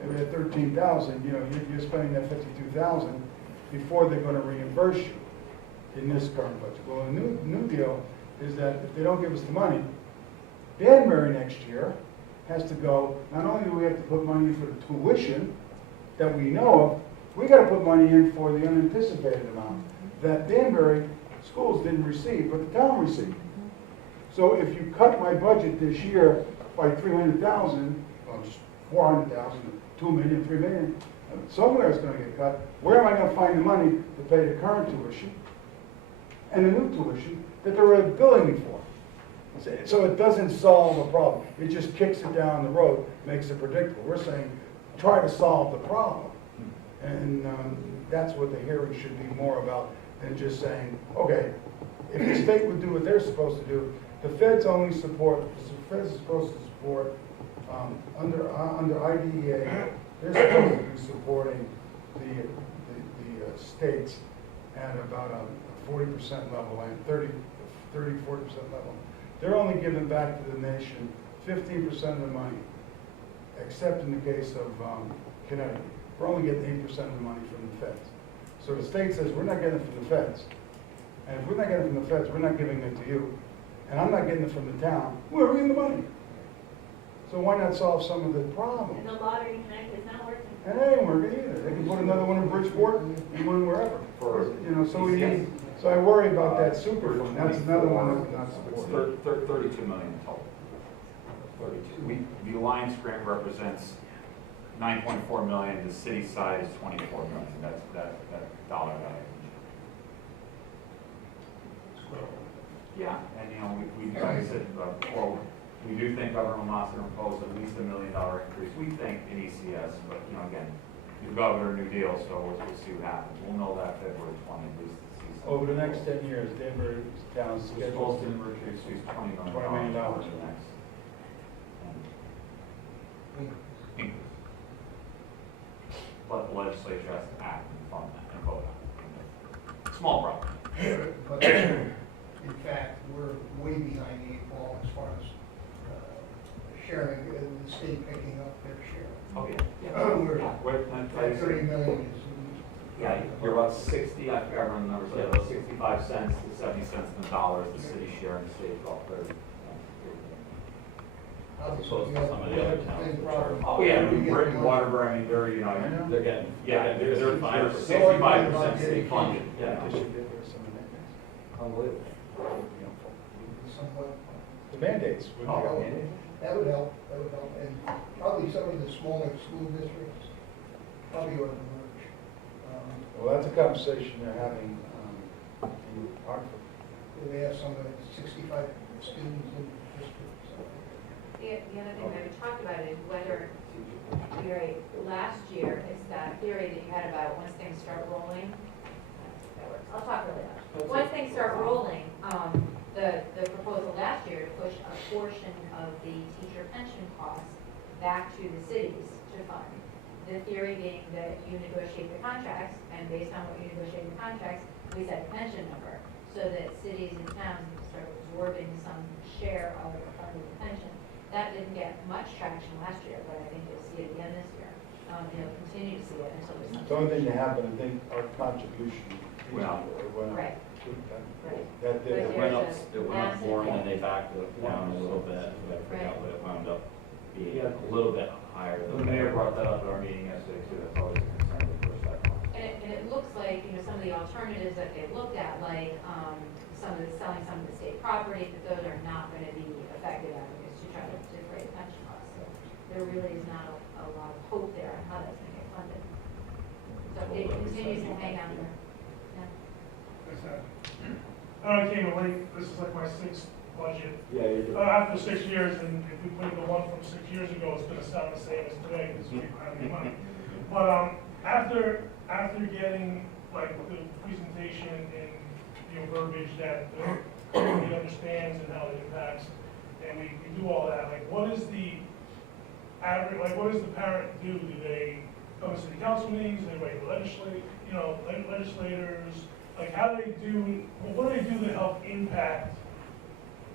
If we had 13,000, you're spending that 52,000 before they're going to reimburse you in this current budget. Well, the new deal is that if they don't give us the money, Danbury next year has to go, not only do we have to put money in for the tuition that we know of, we got to put money in for the unanticipated amount that Danbury schools didn't receive, but the town received. So if you cut my budget this year by 300,000, well, 400,000, 2 million, 3 million, somewhere it's going to get cut. Where am I going to find the money to pay the current tuition and the new tuition that they're already billing me for? So it doesn't solve a problem. It just kicks it down the road, makes it predictable. We're saying, try to solve the problem. And that's what the hearing should be more about than just saying, okay, if the state would do what they're supposed to do, the feds only support, the feds are supposed to support, under IDEA, they're supposed to be supporting the states at about a 40% level and 40% level. They're only giving back to the nation 15% of the money, except in the case of Connecticut. We're only getting 8% of the money from the feds. So the state says, we're not getting it from the feds. And if we're not getting it from the feds, we're not giving it to you. And I'm not getting it from the town. Where are we getting the money? So why not solve some of the problems? And the lottery in Connecticut is not working. And it ain't working either. They can put another one in Bridgeport and one wherever. So I worry about that super fund. That's another one that we're not supporting. 32 million total. 32. The Alliance grant represents 9.4 million. The city side is 24 million. That's that dollar value. Yeah, and we like I said before, we do think Governor Lamont's going to impose at least $1 million increase. We think in ECS, but again, the governor new deal, so we'll see what happens. We'll know that February 20 at least to see. Over the next 10 years, Denver town's scheduled to increase $20 million. $20 million. Over the next. Increase. But the legislature has to act and fund that and vote on it. Small problem. But in fact, we're way behind the 8 ball as far as sharing, the state picking up their share. Oh, yeah. We're at 30 million is. Yeah, you're about 60, I forgot the numbers, yeah, about 65 cents to 70 cents in the dollar is the city share and the state is about 30. obviously, opposed to some of the other towns which are- Oh, yeah, Britain, Waterbury, I mean, they're, you know, They're getting, yeah, they're they're fine. 65% state funded, yeah. They should get there some of that. Unbelievable. Somewhat. The mandates would be Oh, all. that would help, and probably some of the smaller school districts probably ought to merge. Well, that's a conversation they're having in Hartford. They have some 65 students in the district, so. The other thing that we talked about is whether, last year, it's that theory that you had about once things start rolling. That works. I'll talk really loud. Once things start rolling, the proposal last year to push a portion of the teacher pension costs back to the cities to fund. The theory being that you negotiate the contracts, and based on what you negotiate in the contracts, we set the pension number, so that cities and towns start absorbing some share of the pension. That didn't get much traction last year, but I think you'll see it again this year. You'll continue to see it until there's The only thing something. that happened, I think, our contribution. Went up. Went up. Right. Right. That did. But It went up, there's a it went up more and then they massive- backed it down a little bit, but I forgot Right. what it wound up being, Yeah. a little bit higher The than. mayor brought that up at our meeting yesterday too, that's always a concern to push that cost. And it looks like, some of the alternatives that they looked at, like, selling some of the state property, that those are not gonna be effective avenues to try to defray the pension costs. So there really is not a lot of hope there on how that's gonna get funded. So it continues to hang out there. Yeah. I came in late, this is like my sixth budget. Yeah, you're After 6 years, and if we put the one from 6 years ago, it's gonna sound the same as today, because we don't have any money. But, after getting, like, the presentation and, verbiage that the community understands and how it impacts, and we do all that, like, what is the average, like, what does the parent do? Do they come to city council meetings, do they write legislators, like, how do they do, what do they do to help impact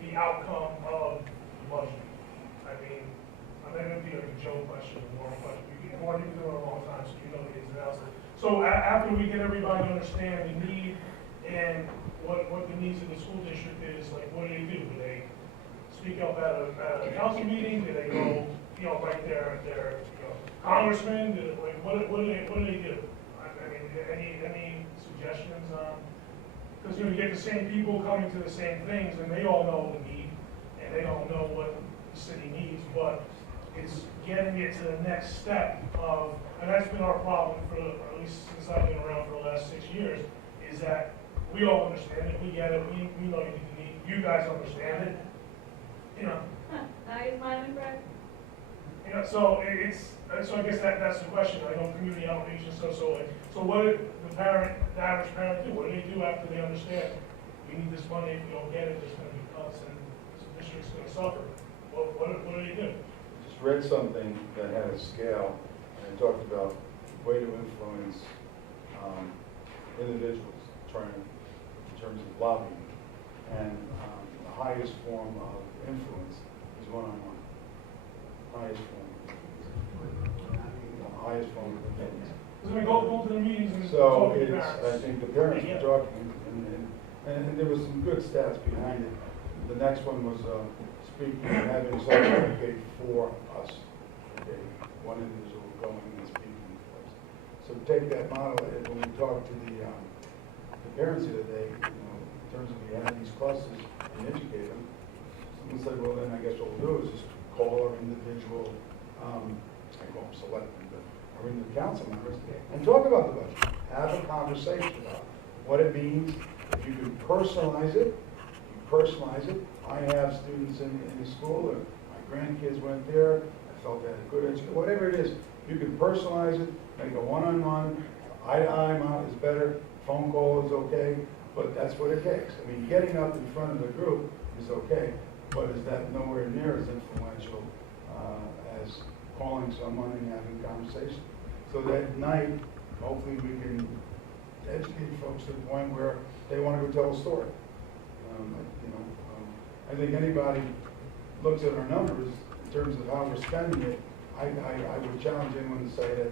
the outcome of the budget? I mean, that would be like a joke question, a moral question. More people do it a long time, so you know the ins and outs. So after we get everybody to understand the need and what the needs of the school district is, like, what do? Do they speak up at a council meeting? Do they go, write their congressman? Like, what do they do? I mean, any suggestions on? Because you get the same people coming to the same things, and they all know the need, and they don't know what the city needs, but it's getting it to the next step of, and that's been our problem for, at least since I've been around for the last 6 years, is that we all understand it, we get it, we know you need, you guys understand it, Now you're smiling, Brett? so so I guess that's the question. I know community outreach and stuff, so what do the average parent do? What do they do after they understand, we need this money, if we don't get it, there's gonna be cuts and the district's gonna suffer? What do they do? Just read something that had a scale, and it talked about way to influence individuals in terms of lobbying. And the highest form of influence is one-on-one. Highest form. The highest form of influence. Because we go to the meetings and So talk to it's, parents. I think the parents were talking, and there was some good stats behind it. The next one was speaking, having someone advocate for us. Okay, one individual going and speaking for us. So take that model, and when we talk to the parents the other day, in terms of we have these clusters and educate them, someone said, well, then I guess what we'll do is just call our individual, I call them selectmen, but our individual council members, and talk about the budget. Have a conversation about what it means. If you can personalize it, I have students in the school, or my grandkids went there, I felt they had a good education, whatever it is, you can personalize it, make a one-on-one, eye-to-eye amount is better, phone call is okay, but that's what it takes. I mean, getting up in front of the group is okay, but is that nowhere near as influential as calling someone and having a conversation? So that night, hopefully we can educate folks to the point where they want to go tell a story. I think anybody looks at our numbers in terms of how we're spending it, I would challenge anyone to say that,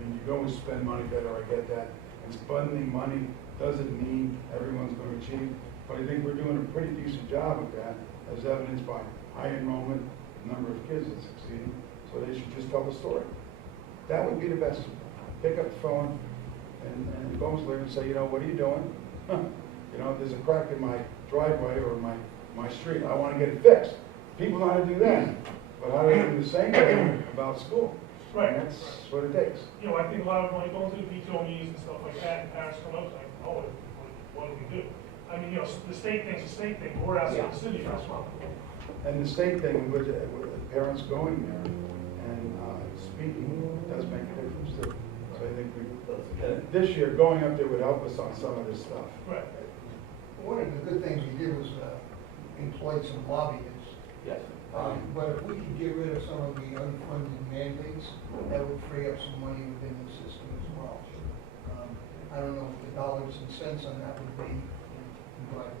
you can always spend money better, I get that. And spending money doesn't mean everyone's going to achieve, but I think we're doing a pretty decent job of that, as evidenced by high enrollment, the number of kids that's succeeding, so they should just tell the story. That would be the best. Pick up the phone and go to and say, you know, what are you doing? You know, there's a crack in my driveway or my street, I want to get it fixed. People know how to do that, but how do they do the same thing about school? Right. And that's what it takes. You know, I think a lot of when going to the PTO meetings and stuff like that, and parents come up like, oh, what do we do? I mean, you know, the state thing's a state thing, we're asking the city for help. And the state thing, with parents going there and speaking, does make a difference too. So I think this year, going up there would help us on some of this stuff. Right. One of the good things we did was employ some lobbyists. Yes. But if we could get rid of some of the unfunded mandates, that would free up some money within the system as well. I don't know what the dollars and cents on that would be, but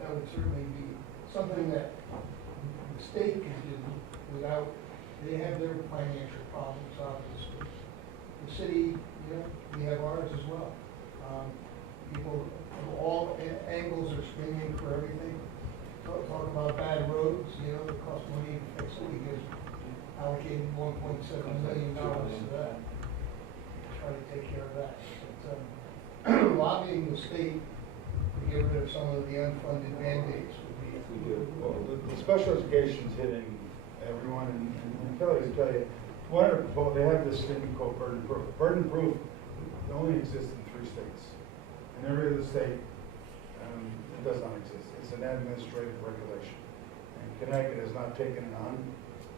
that would certainly be something that the state can do without, they have their financial problems, obviously. The city, you know, we have ours as well. People of all angles are screaming for everything. Talk about bad roads, you know, it costs money to fix it, because allocated $1.7 million to that. Try to take care of that. But, lobbying the state to get rid of some of the unfunded mandates would be. Well, the special education's hitting everyone, and Kelly can tell you, they have this thing called burden proof. Burden proof only exists in 3 states. In every other state, it does not exist. It's an administrative regulation. And Connecticut has not taken it on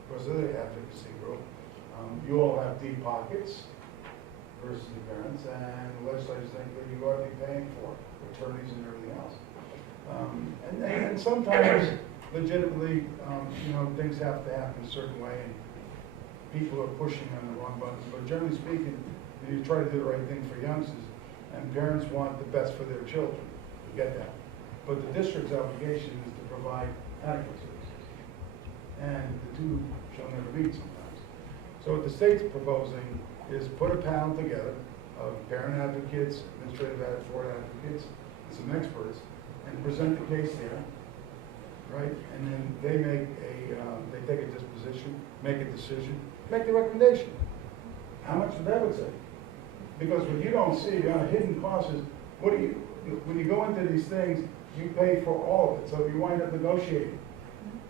because of the advocacy group. You all have deep pockets versus the parents, and the legislators think that you ought to be paying for attorneys and everything else. And sometimes, legitimately, you know, things have to happen a certain way, and people are pushing on the wrong buttons. But generally speaking, you try to do the right thing for youngsters, and parents want the best for their children. We get that. But the district's obligation is to provide adequate services. And the two shall never meet sometimes. So what the state's proposing is put a panel together of parent advocates, administrative board advocates, and some experts, and present the case there, right? And then they make they take a disposition, make a decision, make the recommendation. How much would that say? Because what you don't see, hidden costs is, when you go into these things, you pay for all of it, so you wind up negotiating.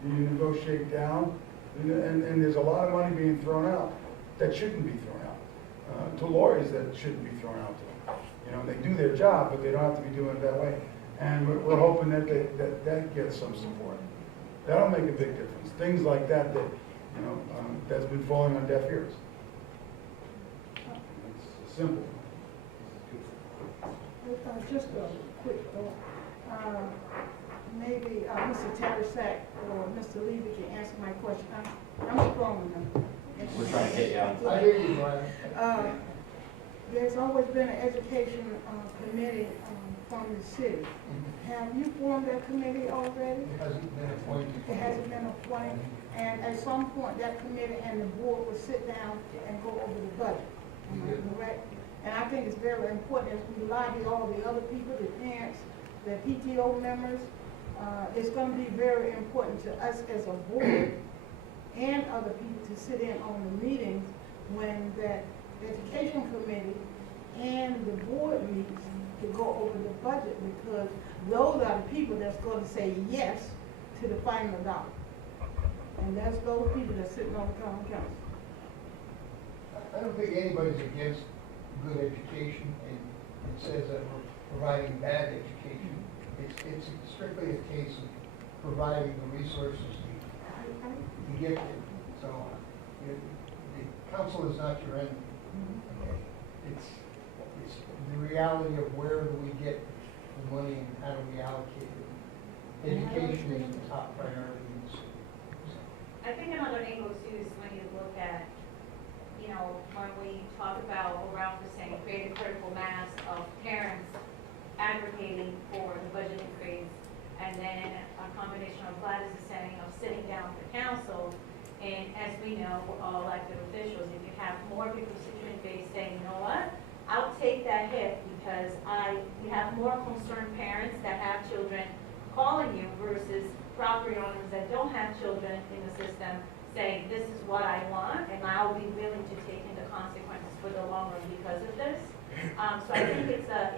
You negotiate down, and there's a lot of money being thrown out that shouldn't be thrown out, to lawyers that shouldn't be thrown out to them. You know, they do their job, but they don't have to be doing it that way. And we're hoping that that gets some support. That'll make a big difference. Things like that, you know, that's been falling on deaf ears. It's simple. Just a quick thought. Maybe Mr. Tarasak or Mr. Levy can answer my question. I'm strong enough. We're trying to get you out. I hear you, Brian. There's always been an education committee from the city. Have you formed that committee already? It hasn't been appointed. It hasn't been appointed, and at some point, that committee and the board will sit down and go over the budget. Am I correct? And I think it's very important as we lobby all the other people, the parents, the PTO members. It's going to be very important to us as a board and other people to sit in on the meetings when that education committee and the board meets to go over the budget, because those are the people that's going to say yes to the final dollar. And that's those people that's sitting on the common council. I don't think anybody's against good education and says that we're providing bad education. It's strictly a case of providing the resources to get it. So the council is not your enemy. Okay? It's the reality of where do we get the money and how do we allocate it. Education is the top priority in the city. I think another angle too is when you look at, you know, when we talk about what Ralph was saying, create a critical mass of parents advocating for the budget increase, and then a combination of Gladys is saying of sitting down with the council, and as we know, all elected officials, if you have more people sitting base saying, you know what, I'll take that hit because you have more concerned parents that have children calling you versus property owners that don't have children in the system saying, this is what I want, and I'll be willing to take into consequences for the long run because of this. So I think it's a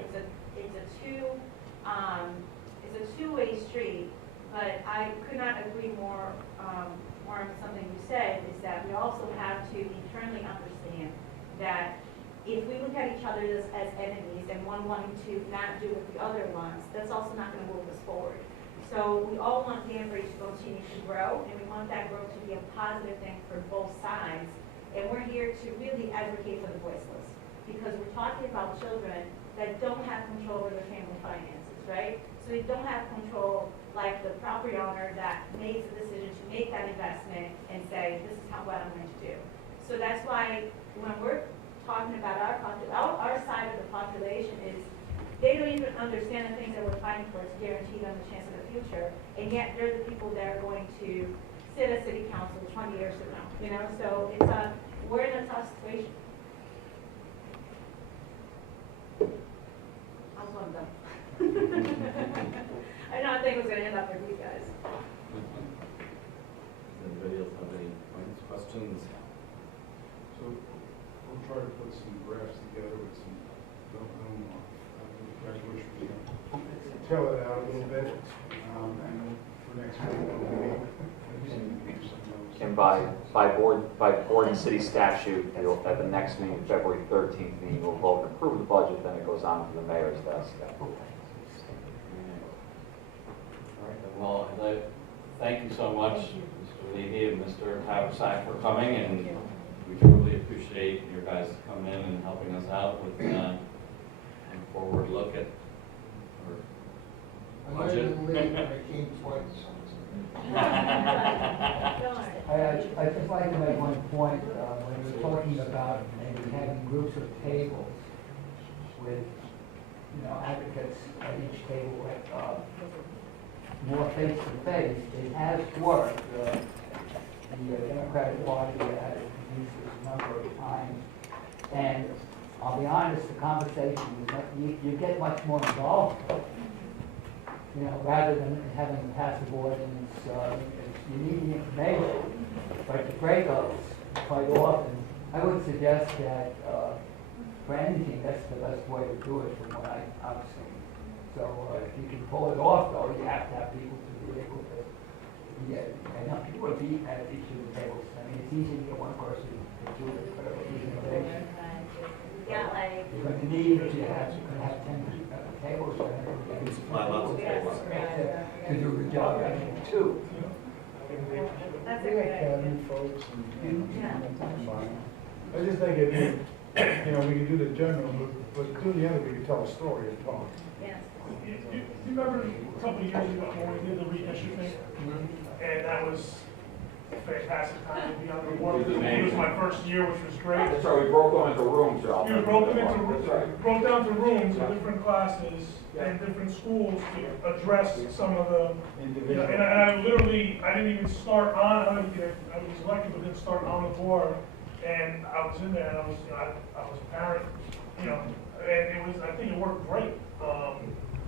two-way street, but I could not agree more on something you said, is that we also have to internally understand that if we look at each other as enemies and one wanting to not do what the other wants, that's also not going to move us forward. So we all want Danbury to continue to grow, and we want that growth to be a positive thing for both sides. And we're here to really advocate for the voiceless, because we're talking about children that don't have control over their family finances, right? So they don't have control like the property owner that makes the decision to make that investment and say, this is what I'm going to do. So that's why when we're talking about our side of the population is, they don't even understand the things that we're fighting for to guarantee them a chance in the future, and yet they're the people that are going to sit at city council 20 years from now, you know? So it's we're in a tough situation. I was one of them. I don't think it was going to end up with you guys. Does anybody else have any points, questions? So we'll try to put some graphs together with some, graduation, tell it out a little bit, and for next week, we'll And by board and city statute, it'll, at the next meeting, February 13th meeting, we'll vote and approve the budget, then it goes on to the mayor's desk. All right, well, I'd like, thank you so much, Mr. Levy and Mr. Haversack, for coming, and we truly appreciate your guys coming in and helping us out with a forward look at I our might budget. have been late, but I came twice. I'd just like to make one point, when we're talking about maybe having groups of tables with, you know, advocates at each table, more face to face, it has worked. The Democratic Party has used this a number of times, and I'll be honest, the conversation is not, you get much more involved. You know, rather than having a passive audience, you need the information. But the breakups, quite often, I would suggest that for anything, that's the best way to do it from what I've seen. So if you can pull it off, though, you have to have people to be able to, enough people to be at each of the tables. I mean, it's easy to get one person to do it, but it's innovation. Yeah, like. You're going to need, you have 10 tables for everybody. Lots of tables. To do the job, I mean, two. That's a great idea. Academy folks and, Yeah. I just think if you know, we can do the general, but do the other, we can tell a story and talk. Yes. You remember a couple of years ago when we did the reissue thing? And that was a fantastic time to be on the board. It was my first year, which was great. That's right, we broke them into rooms, Ralph. We broke them That's into, right. broke down to rooms in different classes and different schools to address some of the, you know, and I literally, I didn't even start on, I was elected, but didn't start on the board. And I was in there and I was, you know, I was a parent, you know, and it was, I think it worked great.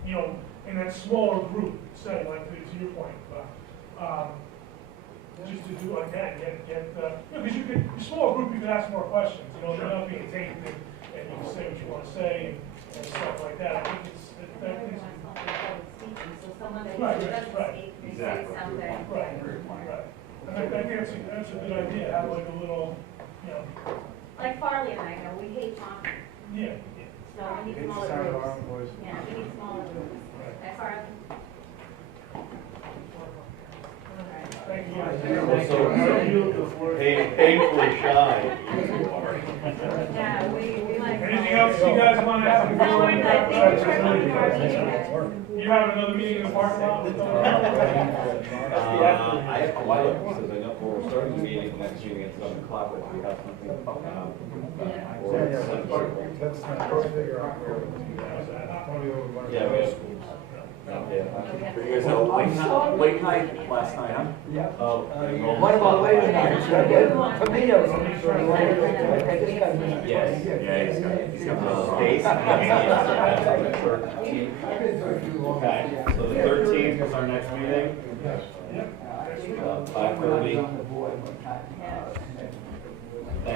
You know, in that smaller group, say, like to your point, just to do again, because you could, a small group, you could ask more questions, you know, they're not being taped and you can say what you want to say and stuff like that. I think So someone that Right, doesn't right. speak, they say Exactly. something. Right, right. And I think that's a good idea, have like a little, you know, Like Farley and I, you know, we hate talking, yeah. so we need It's the smaller sound of our groups. own voice. Yeah, we need smaller groups. Right, Farley? Thank you. Painfully shy. Yeah, we like. Anything else you guys want to ask? No, we're not. Thank you for coming to our meeting. You have another meeting in the parking lot? I have to look, because I know we're starting the meeting, next meeting at 7 o'clock, but we have something, or Yeah, something. let's figure out where it's Yeah, we have schools. Yeah. You guys had a late night last night, huh? Yeah. Oh. What about later night? Should I get tomatoes? Yes. Yeah, he's got space. Okay, so the 13th is our next meeting. When I was 5:30. on the board one time, Yes. and then Thank you.